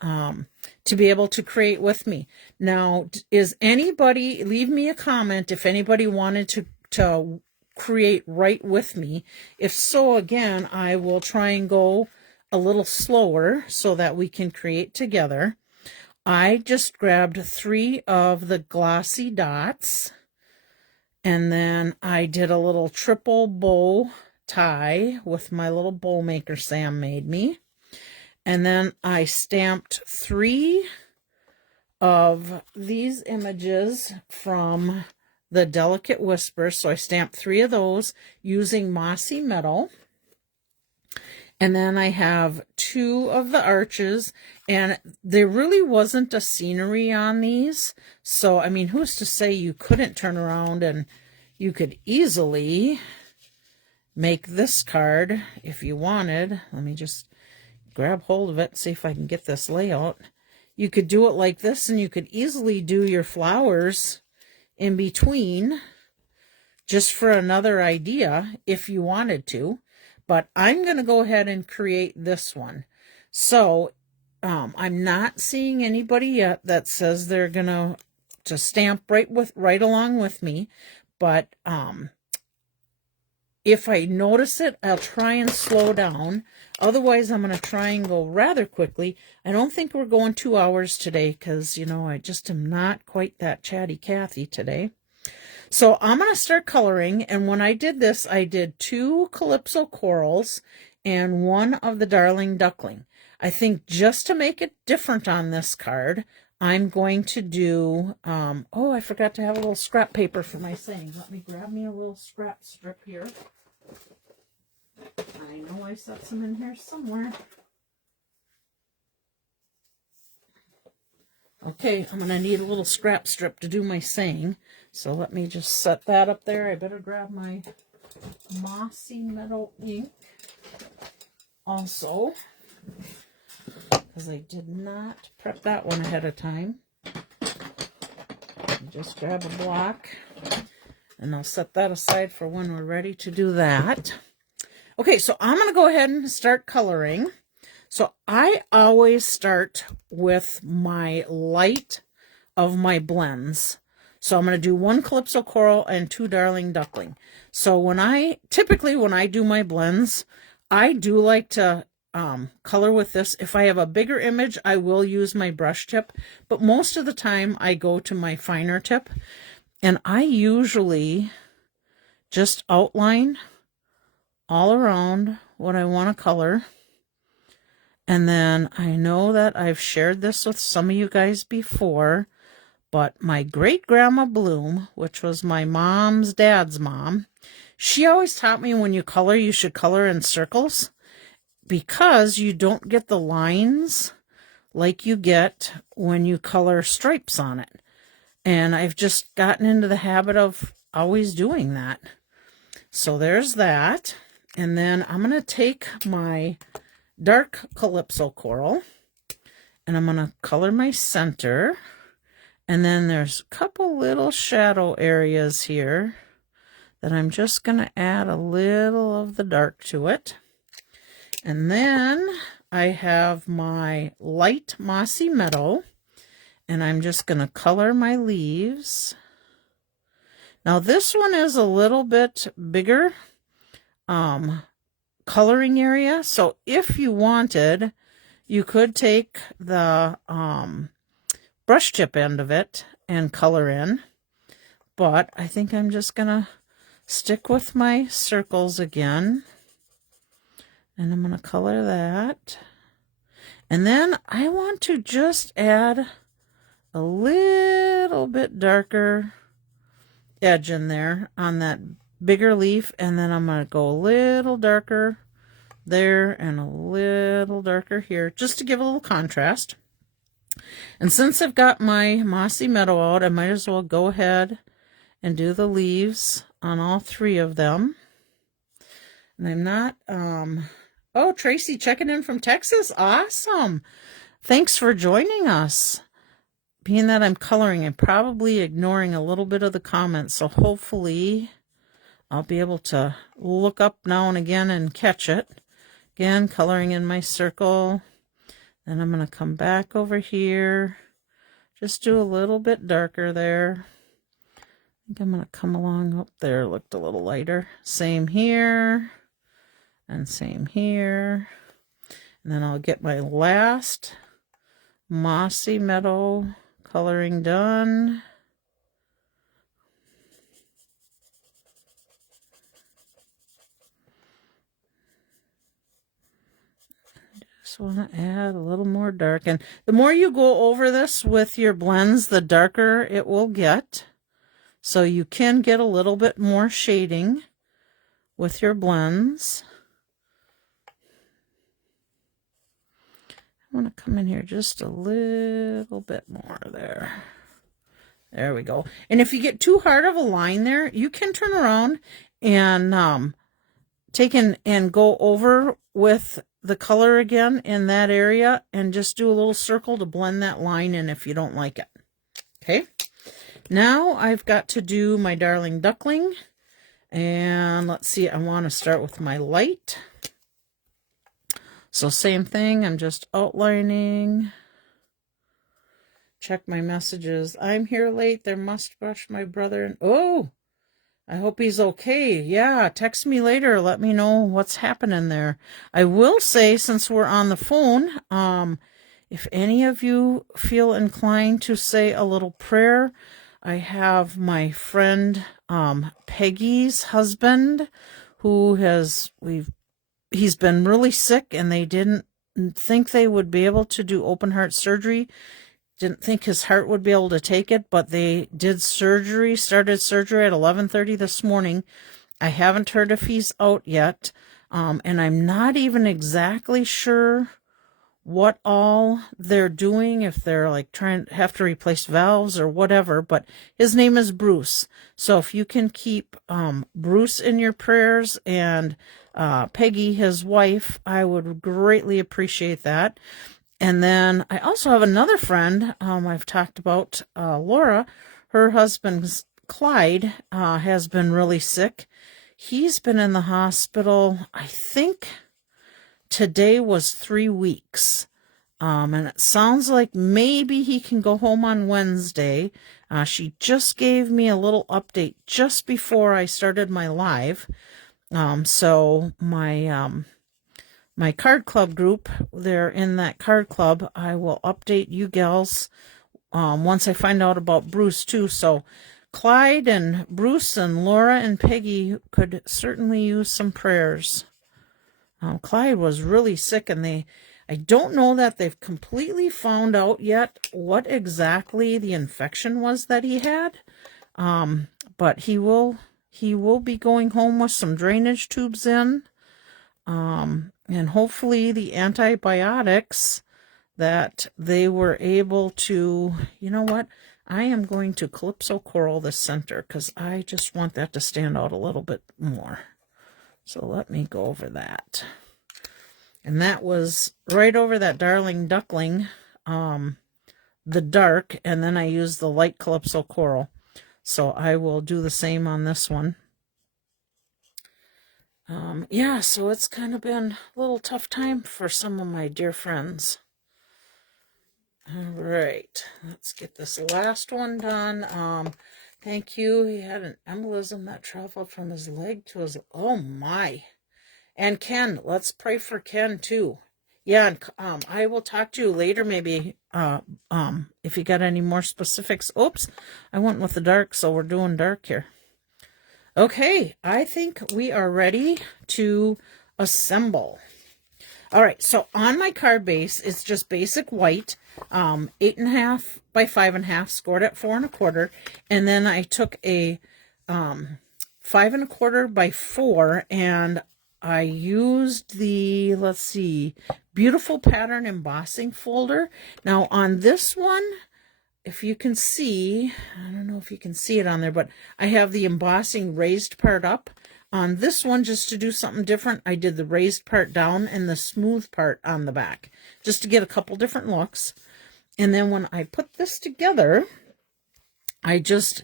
to be able to create with me. Now, is anybody, leave me a comment if anybody wanted to create right with me. If so, again, I will try and go a little slower so that we can create together. I just grabbed 3 of the glossy dots. And then I did a little triple bow tie with my little bow maker Sam made me. And then I stamped 3 of these images from the Delicate Whisper. So I stamped 3 of those using mossy metal. And then I have 2 of the arches, and there really wasn't a scenery on these. So, I mean, who's to say you couldn't turn around and you could easily make this card if you wanted. Let me just grab hold of it and see if I can get this layout. You could do it like this, and you could easily do your flowers in between just for another idea if you wanted to. But I'm going to go ahead and create this one. So I'm not seeing anybody yet that says they're going to stamp right along with me. But if I notice it, I'll try and slow down. Otherwise, I'm going to try and go rather quickly. I don't think we're going 2 hours today because, you know, I just am not quite that chatty Cathy today. So I'm going to start coloring, and when I did this, I did 2 Calypso corals and 1 of the Darling Duckling. I think just to make it different on this card, I'm going to do, oh, I forgot to have a little scrap paper for my saying. Let me grab me a little scrap strip here. I know I set some in here somewhere. Okay, I'm going to need a little scrap strip to do my saying. So let me just set that up there. I better grab my Mossy Meadow ink also, because I did not prep that one ahead of time. Just grab a block, and I'll set that aside for when we're ready to do that. Okay, so I'm going to go ahead and start coloring. So I always start with my light of my blends. So I'm going to do 1 Calypso Coral and 2 Darling Duckling. So typically when I do my blends, I do like to color with this. If I have a bigger image, I will use my brush tip, but most of the time I go to my finer tip, and I usually just outline all around what I want to color. And then I know that I've shared this with some of you guys before, but my great-grandma Bloom, which was my mom's dad's mom, she always taught me when you color, you should color in circles, because you don't get the lines like you get when you color stripes on it. And I've just gotten into the habit of always doing that. So there's that. And then I'm going to take my dark Calypso Coral, and I'm going to color my center. And then there's a couple little shadow areas here that I'm just going to add a little of the dark to it. And then I have my light Mossy Meadow, and I'm just going to color my leaves. Now this one is a little bit bigger coloring area, so if you wanted, you could take the brush tip end of it and color in, but I think I'm just gonna stick with my circles again, and I'm gonna color that. And then I want to just add a little bit darker edge in there on that bigger leaf, and then I'm going to go a little darker there and a little darker here, just to give a little contrast. And since I've got my Mossy Meadow out, I might as well go ahead and do the leaves on all 3 of them. And I'm not, oh, Tracy checking in from Texas. Awesome. Thanks for joining us. Being that I'm coloring, I'm probably ignoring a little bit of the comments, so hopefully I'll be able to look up now and again and catch it. Again, coloring in my circle. Then I'm going to come back over here. Just do a little bit darker there. I think I'm going to come along up there. Looked a little lighter. Same here. And same here. And then I'll get my last Mossy Meadow coloring done. Just want to add a little more dark, and the more you go over this with your blends, the darker it will get, so you can get a little bit more shading with your blends. I want to come in here just a little bit more there. There we go. And if you get too hard of a line there, you can turn around and take and go over with the color again in that area and just do a little circle to blend that line in if you don't like it. Okay. Now I've got to do my Darling Duckling. And let's see, I want to start with my light. So same thing, I'm just outlining. Check my messages. I'm here late. There must brush my brother. And oh, I hope he's okay. Yeah, text me later. Let me know what's happening there. I will say, since we're on the phone, if any of you feel inclined to say a little prayer, I have my friend Peggy's husband, who he's been really sick, and they didn't think they would be able to do open heart surgery. Didn't think his heart would be able to take it, but they did surgery, started surgery at 11:30 this morning. I haven't heard if he's out yet, and I'm not even exactly sure what all they're doing, if they're like have to replace valves or whatever, but his name is Bruce. So if you can keep Bruce in your prayers and Peggy, his wife, I would greatly appreciate that. And then I also have another friend I've talked about, Laura. Her husband, Clyde, has been really sick. He's been in the hospital, I think today was 3 weeks. And it sounds like maybe he can go home on Wednesday. She just gave me a little update just before I started my live. So my card club group, they're in that card club. I will update you gals once I find out about Bruce too. So Clyde and Bruce and Laura and Peggy could certainly use some prayers. Clyde was really sick, and I don't know that they've completely found out yet what exactly the infection was that he had. But he will be going home with some drainage tubes in. And hopefully the antibiotics that they were able to, you know what? I am going to Calypso Coral the center because I just want that to stand out a little bit more. So let me go over that. And that was right over that Darling Duckling, the dark, and then I used the light Calypso Coral. So I will do the same on this one. Yeah, so it's kind of been a little tough time for some of my dear friends. All right, let's get this last one done. Thank you. He had an embolism that traveled from his leg to his... Oh, my. And Ken, let's pray for Ken, too. Yeah, and I will talk to you later, maybe, if you got any more specifics. Oops, I went with the dark, so we're doing dark here. Okay, I think we are ready to assemble. All right, so on my card base, it's just basic white, 8.5 by 5.5, scored at 4 1/4, and then I took a 5 1/4 by 4, and I used the, let's see, Beautiful Pattern Embossing folder. Now on this one, if you can see, I don't know if you can see it on there, but I have the embossing raised part up. On this one, just to do something different, I did the raised part down and the smooth part on the back, just to get a couple different looks. And then when I put this together, I just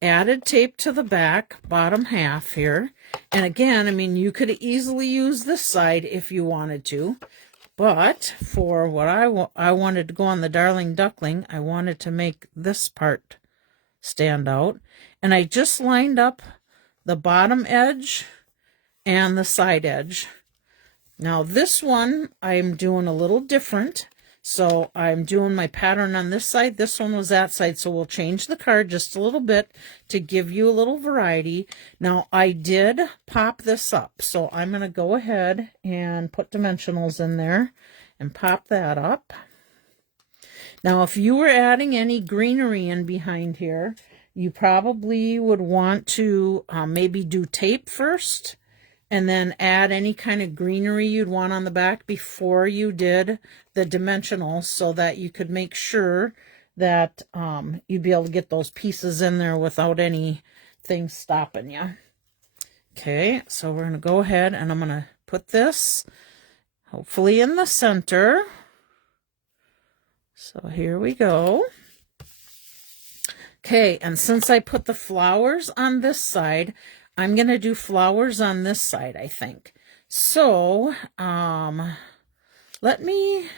added tape to the back, bottom half here. And again, I mean, you could easily use this side if you wanted to. But for what I wanted to go on the Darling Duckling, I wanted to make this part stand out. And I just lined up the bottom edge and the side edge. Now this one, I'm doing a little different. So I'm doing my pattern on this side. This one was that side. So we'll change the card just a little bit to give you a little variety. Now I did pop this up. So I'm going to go ahead and put dimensionals in there and pop that up. Now if you were adding any greenery in behind here, you probably would want to maybe do tape first and then add any kind of greenery you'd want on the back before you did the dimensionals, so that you could make sure that you'd be able to get those pieces in there without anything stopping you. Okay, so we're going to go ahead and I'm going to put this hopefully in the center. So here we go. Okay, and since I put the flowers on this side, I'm going to do flowers on this side, I think. So, let me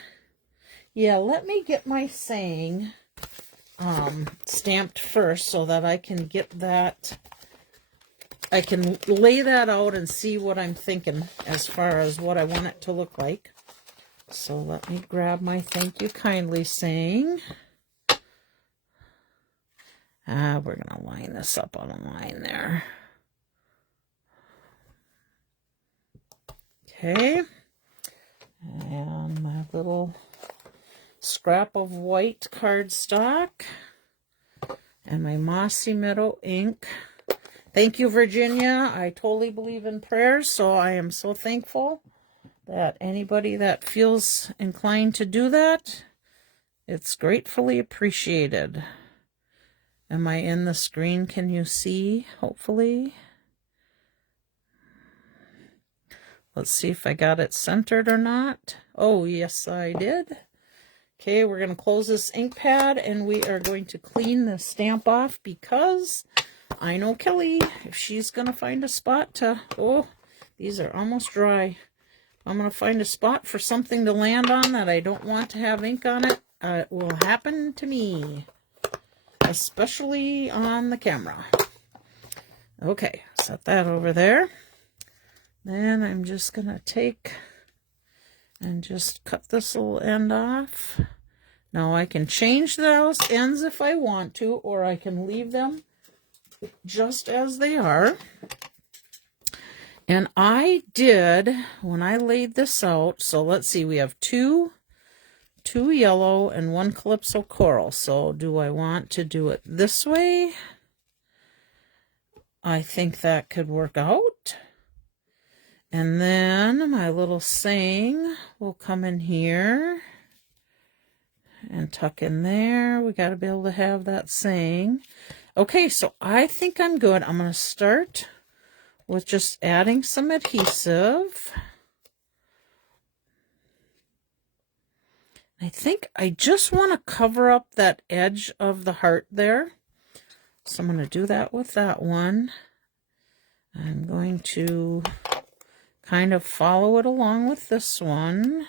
get my saying stamped first so that I can get that, I can lay that out and see what I'm thinking as far as what I want it to look like. So let me grab my thank you kindly saying. We're going to line this up on a line there. Okay. And my little scrap of white cardstock and my Mossy Meadow ink. Thank you, Virginia. I totally believe in prayers, so I am so thankful that anybody that feels inclined to do that, it's gratefully appreciated. Am I in the screen? Can you see? Hopefully. Let's see if I got it centered or not. Oh, yes, I did. Okay, we're going to close this ink pad and we are going to clean the stamp off because I know Kelly, if she's going to find a spot to, oh, these are almost dry. I'm going to find a spot for something to land on that I don't want to have ink on it. It will happen to me, especially on the camera. Okay, set that over there. Then I'm just going to take and just cut this little end off. Now I can change those ends if I want to, or I can leave them just as they are. And I did, when I laid this out, so let's see, we have two yellow and one Calypso Coral. So do I want to do it this way? I think that could work out. And then my little saying will come in here and tuck in there. We got to be able to have that saying. Okay, so I think I'm good. I'm going to start with just adding some adhesive. I think I just want to cover up that edge of the heart there. So I'm going to do that with that one. I'm going to kind of follow it along with this one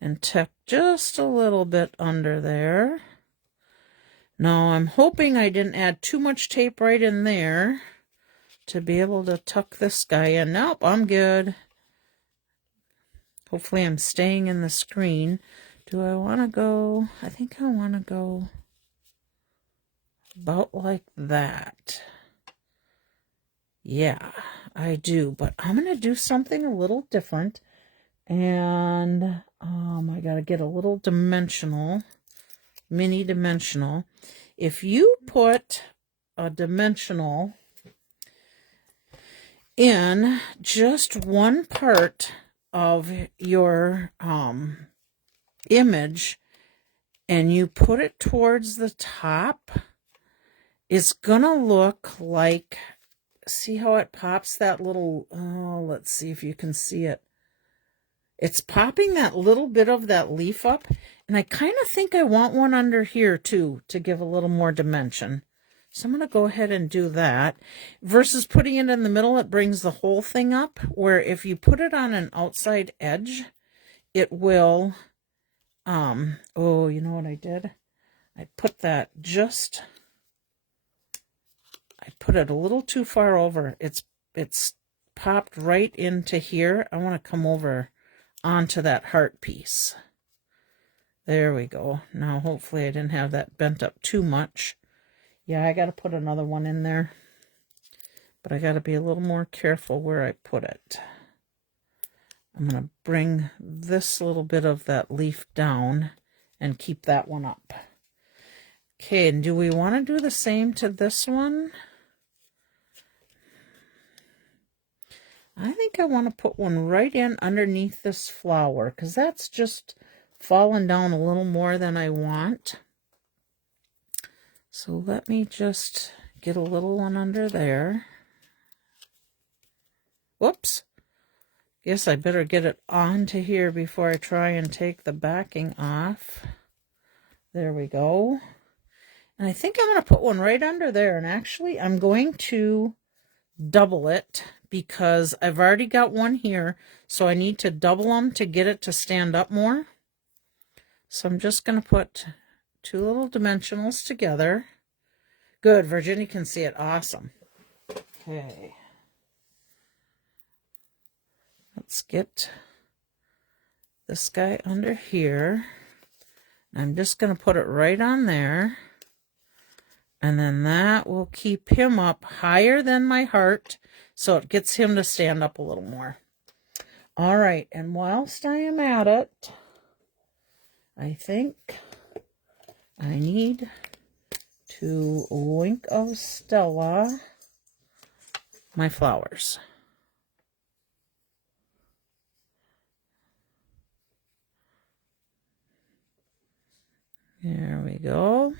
and tuck just a little bit under there. Now I'm hoping I didn't add too much tape right in there to be able to tuck this guy in. Nope, I'm good. Hopefully I'm staying in the screen. Do I want to go? I think I want to go about like that. Yeah, I do, but I'm going to do something a little different. And I got to get a little dimensional, mini dimensional. If you put a dimensional in just one part of your image and you put it towards the top, it's going to look like, see how it pops that little, oh, let's see if you can see it. It's popping that little bit of that leaf up, and I kind of think I want one under here too to give a little more dimension. So I'm going to go ahead and do that. Versus putting it in the middle, it brings the whole thing up, where if you put it on an outside edge, it will, oh, you know what I did? I put that just, I put it a little too far over. It's popped right into here. I want to come over onto that heart piece. There we go. Now hopefully I didn't have that bent up too much. Yeah, I got to put another one in there, but I got to be a little more careful where I put it. I'm going to bring this little bit of that leaf down and keep that one up. Okay, and do we want to do the same to this one? I think I want to put one right in underneath this flower, because that's just fallen down a little more than I want. So let me just get a little one under there. Whoops. Guess I better get it onto here before I try and take the backing off. There we go. And I think I'm going to put one right under there. And actually, I'm going to double it because I've already got one here. So I need to double them to get it to stand up more. So I'm just going to put two little dimensionals together. Good, Virginia can see it. Awesome. Okay. Let's get this guy under here. I'm just going to put it right on there. And then that will keep him up higher than my heart, so it gets him to stand up a little more. All right, and whilst I am at it, I think I need to wink of Stella my flowers. There we go.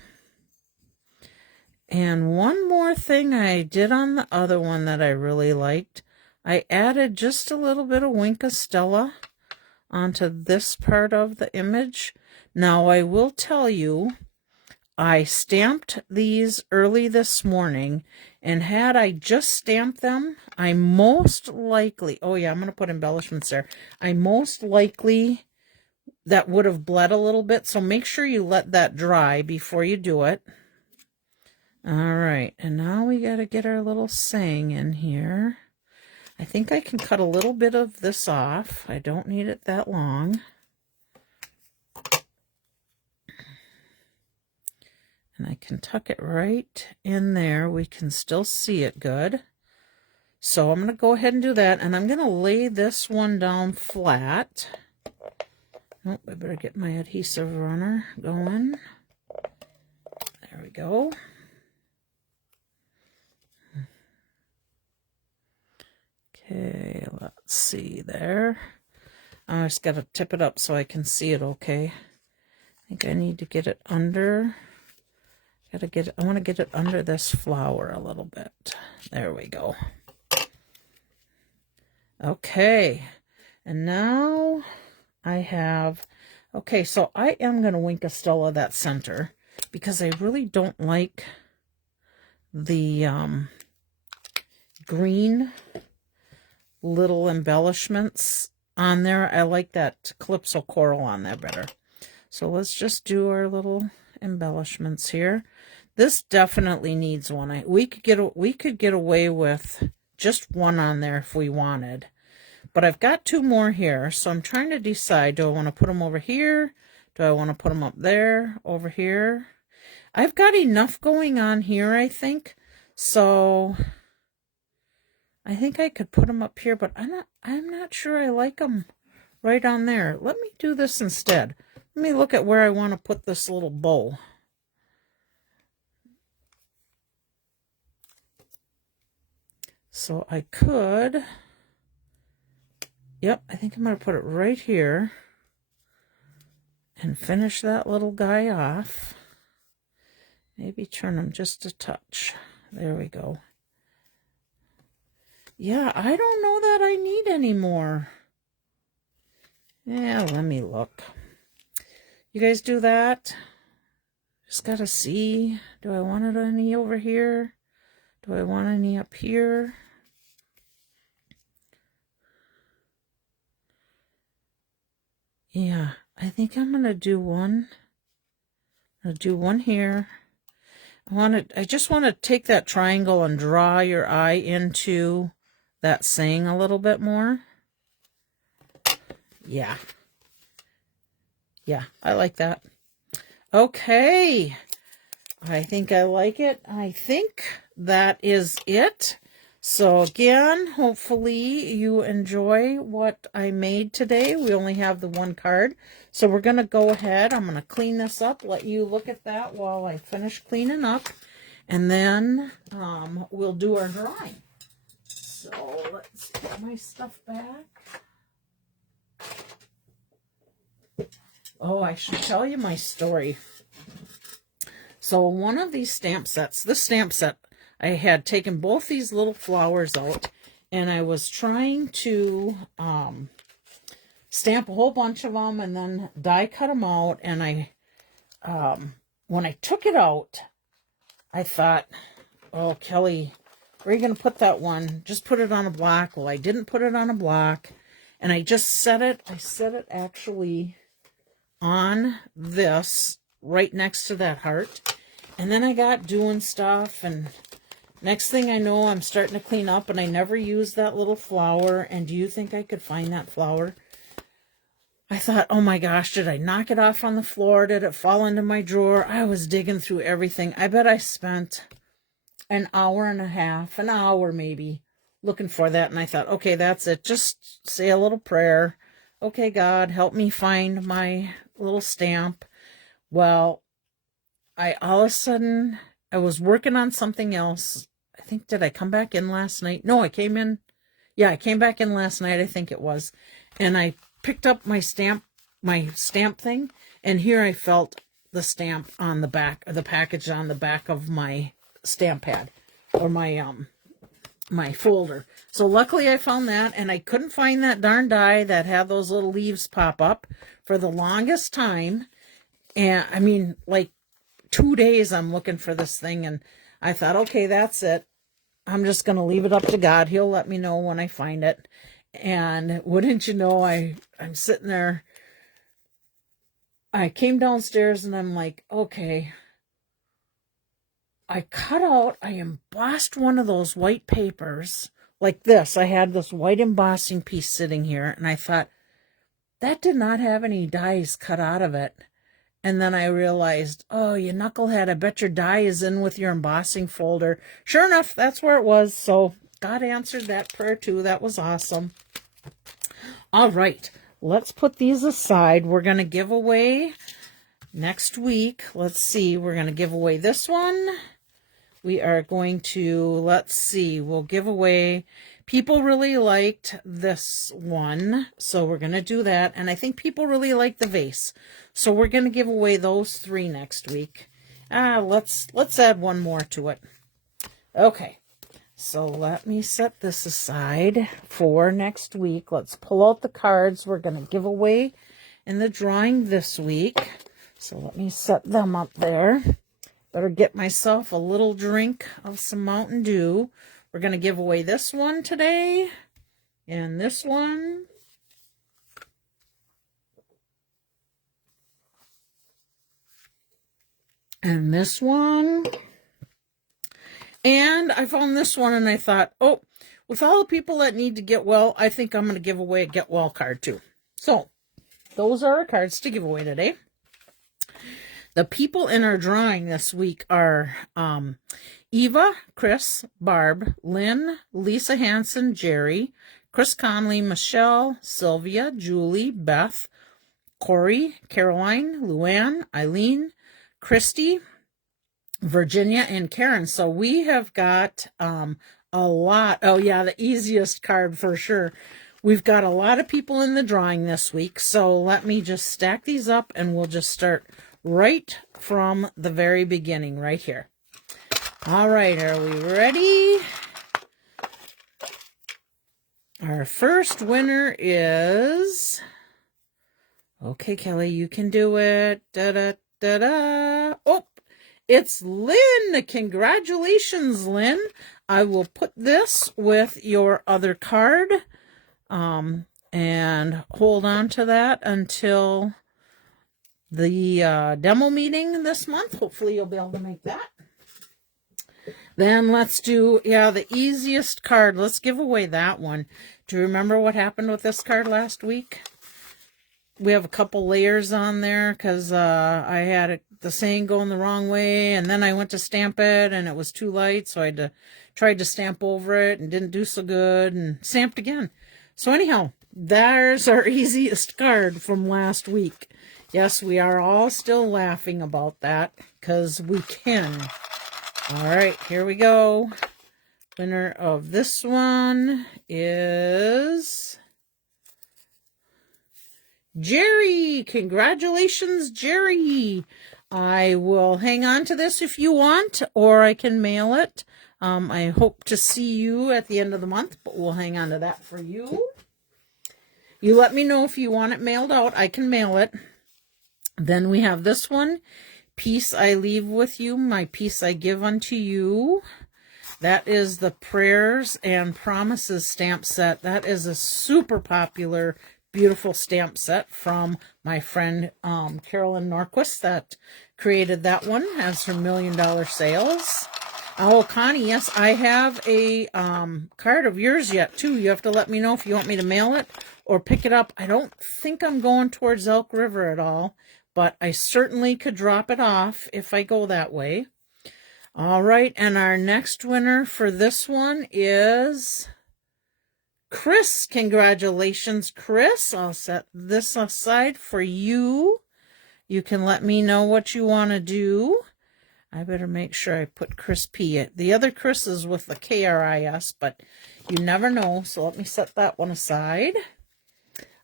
And one more thing I did on the other one that I really liked, I added just a little bit of wink of Stella onto this part of the image. Now I will tell you, I stamped these early this morning, and had I just stamped them, I most likely, oh yeah, I'm going to put embellishments there. I most likely, that would have bled a little bit, so make sure you let that dry before you do it. All right, and now we got to get our little saying in here. I think I can cut a little bit of this off. I don't need it that long. And I can tuck it right in there. We can still see it good. So I'm going to go ahead and do that. And I'm going to lay this one down flat. Oh, I better get my adhesive runner going. There we go. Okay, let's see there. I just got to tip it up so I can see it okay. I think I need to get it under. I want to get it under this flower a little bit. There we go. Okay, and now I have, okay, so I am going to wink a Stella that center because I really don't like the green little embellishments on there. I like that Calypso coral on there better. So let's just do our little embellishments here. This definitely needs one. We could get away with just one on there if we wanted. But I've got two more here, so I'm trying to decide, do I want to put them over here? Do I want to put them up there, over here? I've got enough going on here, I think. So I think I could put them up here, but I'm not sure I like them right on there. Let me do this instead. Let me look at where I want to put this little bow. So I could, yep, I think I'm going to put it right here and finish that little guy off. Maybe turn him just a touch. There we go. Yeah, I don't know that I need any more. Yeah, let me look. You guys do that? Just got to see. Do I want it any over here? Do I want any up here? Yeah, I think I'm going to do one. I'm going to do one here. I just want to take that triangle and draw your eye into that saying a little bit more. Yeah. Yeah, I like that. Okay. I think I like it. I think that is it. So again, hopefully you enjoy what I made today. We only have the one card. So we're going to go ahead. I'm going to clean this up, let you look at that while I finish cleaning up. And then we'll do our drawing. So let's get my stuff back. Oh, I should tell you my story. So one of these stamp sets, this stamp set, I had taken both these little flowers out, and I was trying to stamp a whole bunch of them and then die cut them out. And I, when I took it out, I thought, oh, Kelly, where are you going to put that one? Just put it on a block. Well, I didn't put it on a block, and I just set it. I set it actually on this right next to that heart. And then I got doing stuff, and next thing I know, I'm starting to clean up, and I never used that little flower. And do you think I could find that flower? I thought, oh my gosh, did I knock it off on the floor? Did it fall into my drawer? I was digging through everything. I bet I spent an hour and a half, an hour maybe, looking for that. And I thought, okay, that's it. Just say a little prayer. Okay, God, help me find my little stamp. Well, all of a sudden, I was working on something else. I think, did I come back in last night? No, I came in. Yeah, I came back in last night, I think it was. And I picked up my stamp thing, and here I felt the stamp on the back, the package on the back of my stamp pad, or my folder. So luckily I found that, and I couldn't find that darn die that had those little leaves pop up for the longest time. And I mean, like 2 days I'm looking for this thing, and I thought, okay, that's it. I'm just going to leave it up to God. He'll let me know when I find it. And wouldn't you know, I'm sitting there. I came downstairs and I'm like, okay. I embossed one of those white papers like this. I had this white embossing piece sitting here, and I thought, that did not have any dies cut out of it. And then I realized, oh, you knucklehead, I bet your die is in with your embossing folder. Sure enough, that's where it was. So God answered that prayer too. That was awesome. All right, let's put these aside. We're going to give away next week. Let's see, we're going to give away this one. We are going to, let's see, we'll give away, people really liked this one, so we're going to do that. And I think people really like the vase. So we're going to give away those 3 next week. Let's add one more to it. Okay, so let me set this aside for next week. Let's pull out the cards we're going to give away in the drawing this week. So let me set them up there. Better get myself a little drink of some Mountain Dew. We're going to give away this one today, and this one, and this one, and I found this one, and I thought, oh, with all the people that need to get well, I think I'm going to give away a get well card too. So those are our cards to give away today. The people in our drawing this week are Eva, Chris, Barb, Lynn, Lisa Hanson, Jerry, Chris Conley, Michelle, Sylvia, Julie, Beth, Corey, Caroline, Luann, Eileen, Christy, Virginia, and Karen. So we have got a lot. Oh yeah, the easiest card for sure. We've got a lot of people in the drawing this week. So let me just stack these up, and we'll just start right from the very beginning right here. All right, are we ready? Our first winner is, okay, Kelly, you can do it. Da-da-da-da. Oh, it's Lynn. Congratulations, Lynn. I will put this with your other card and hold on to that until the demo meeting this month. Hopefully you'll be able to make that. Then let's do, the easiest card. Let's give away that one. Do you remember what happened with this card last week? We have a couple layers on there because I had the saying going the wrong way, and then I went to stamp it and it was too light, so I tried to stamp over it and didn't do so good and stamped again. So anyhow, there's our easiest card from last week. Yes, we are all still laughing about that because we can. All right, here we go. Winner of this one is Jerry. Congratulations, Jerry. I will hang on to this if you want, or I can mail it. I hope to see you at the end of the month, but we'll hang on to that for you. You let me know if you want it mailed out. I can mail it. Then we have this one. Peace I leave with you, my peace I give unto you. That is the Prayers and Promises stamp set. That is a super popular, beautiful stamp set from my friend Carolyn Norquist that created that one as her $1 million sales. Oh, Connie, yes, I have a card of yours yet, too. You have to let me know if you want me to mail it or pick it up. I don't think I'm going towards Elk River at all, but I certainly could drop it off if I go that way. All right, and our next winner for this one is Chris. Congratulations, Chris. I'll set this aside for you. You can let me know what you want to do. I better make sure I put Chris P. The other Chris is with the KRIS, but you never know, so let me set that one aside.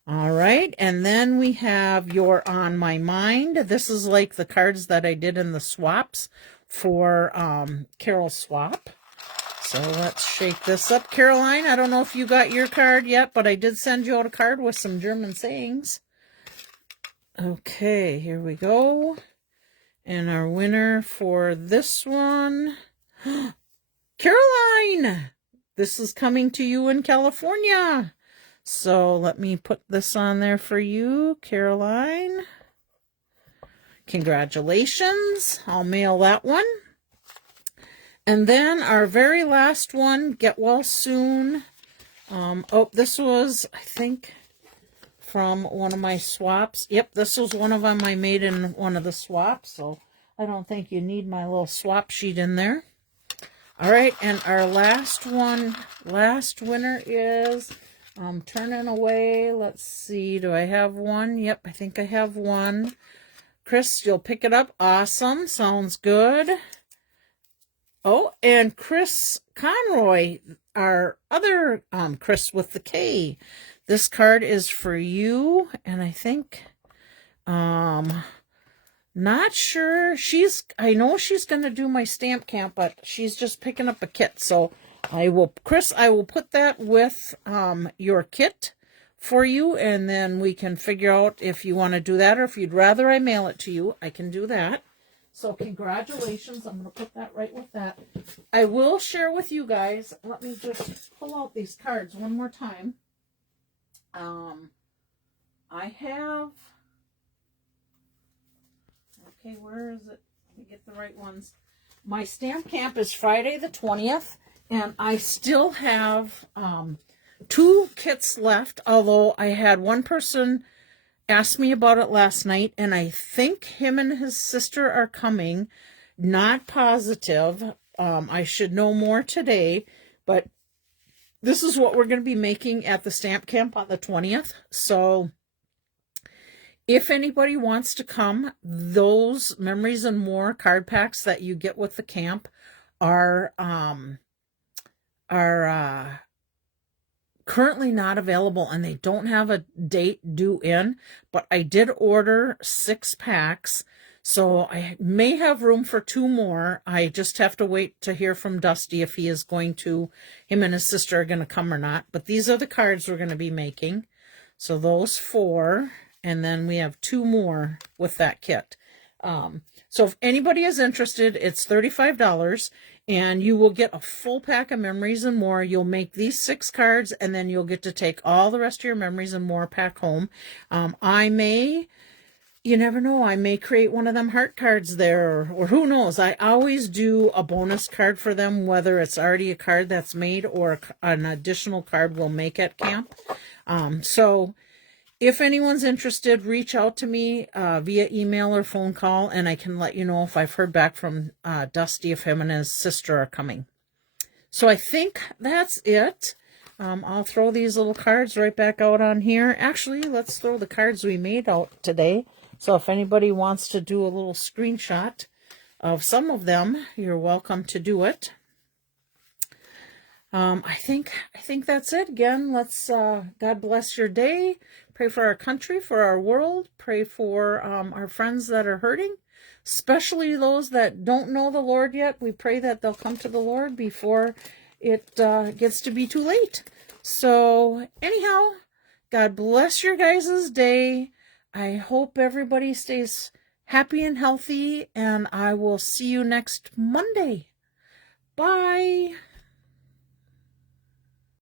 All right, and then we have You're on My Mind. This is like the cards that I did in the swaps for Carol's swap. So let's shake this up. Caroline, I don't know if you got your card yet, but I did send you out a card with some German sayings. Okay, here we go. And our winner for this one, Caroline, this is coming to you in California. So let me put this on there for you, Caroline. Congratulations. I'll mail that one. And then our very last one, get well soon. Oh, this was, I think, from one of my swaps. Yep, this was one of them I made in one of the swaps, so I don't think you need my little swap sheet in there. All right, and our last winner is turning away. Let's see, do I have one? Yep, I think I have one. Chris, you'll pick it up. Awesome, sounds good. Oh, and Chris Conroy, our other Chris with the K. This card is for you, and I think, not sure. I know she's going to do my stamp camp, but she's just picking up a kit. So Chris, I will put that with your kit for you, and then we can figure out if you want to do that, or if you'd rather I mail it to you, I can do that. So congratulations. I'm going to put that right with that. I will share with you guys. Let me just pull out these cards one more time. I have, okay, where is it? Let me get the right ones. My stamp camp is Friday the 20th, and I still have 2 kits left, although I had one person ask me about it last night, and I think him and his sister are coming. Not positive. I should know more today, but this is what we're going to be making at the stamp camp on the 20th. So if anybody wants to come, those Memories and More card packs that you get with the camp are currently not available, and they don't have a date due in, but I did order 6 packs. So I may have room for 2 more. I just have to wait to hear from Dusty if he is going to, him and his sister are going to come or not. But these are the cards we're going to be making. So those 4, and then we have 2 more with that kit. So if anybody is interested, it's $35, and you will get a full pack of Memories and More. You'll make these 6 cards, and then you'll get to take all the rest of your Memories and More pack home. You never know, I may create one of them heart cards there, or who knows. I always do a bonus card for them, whether it's already a card that's made or an additional card we'll make at camp. So if anyone's interested, reach out to me via email or phone call, and I can let you know if I've heard back from Dusty, if him and his sister are coming. So I think that's it. I'll throw these little cards right back out on here. Actually, let's throw the cards we made out today. So if anybody wants to do a little screenshot of some of them, you're welcome to do it. I think that's it. Again, let's God bless your day. Pray for our country, for our world. Pray for our friends that are hurting, especially those that don't know the Lord yet. We pray that they'll come to the Lord before it gets to be too late. So anyhow, God bless your guys' day. I hope everybody stays happy and healthy, and I will see you next Monday. Bye.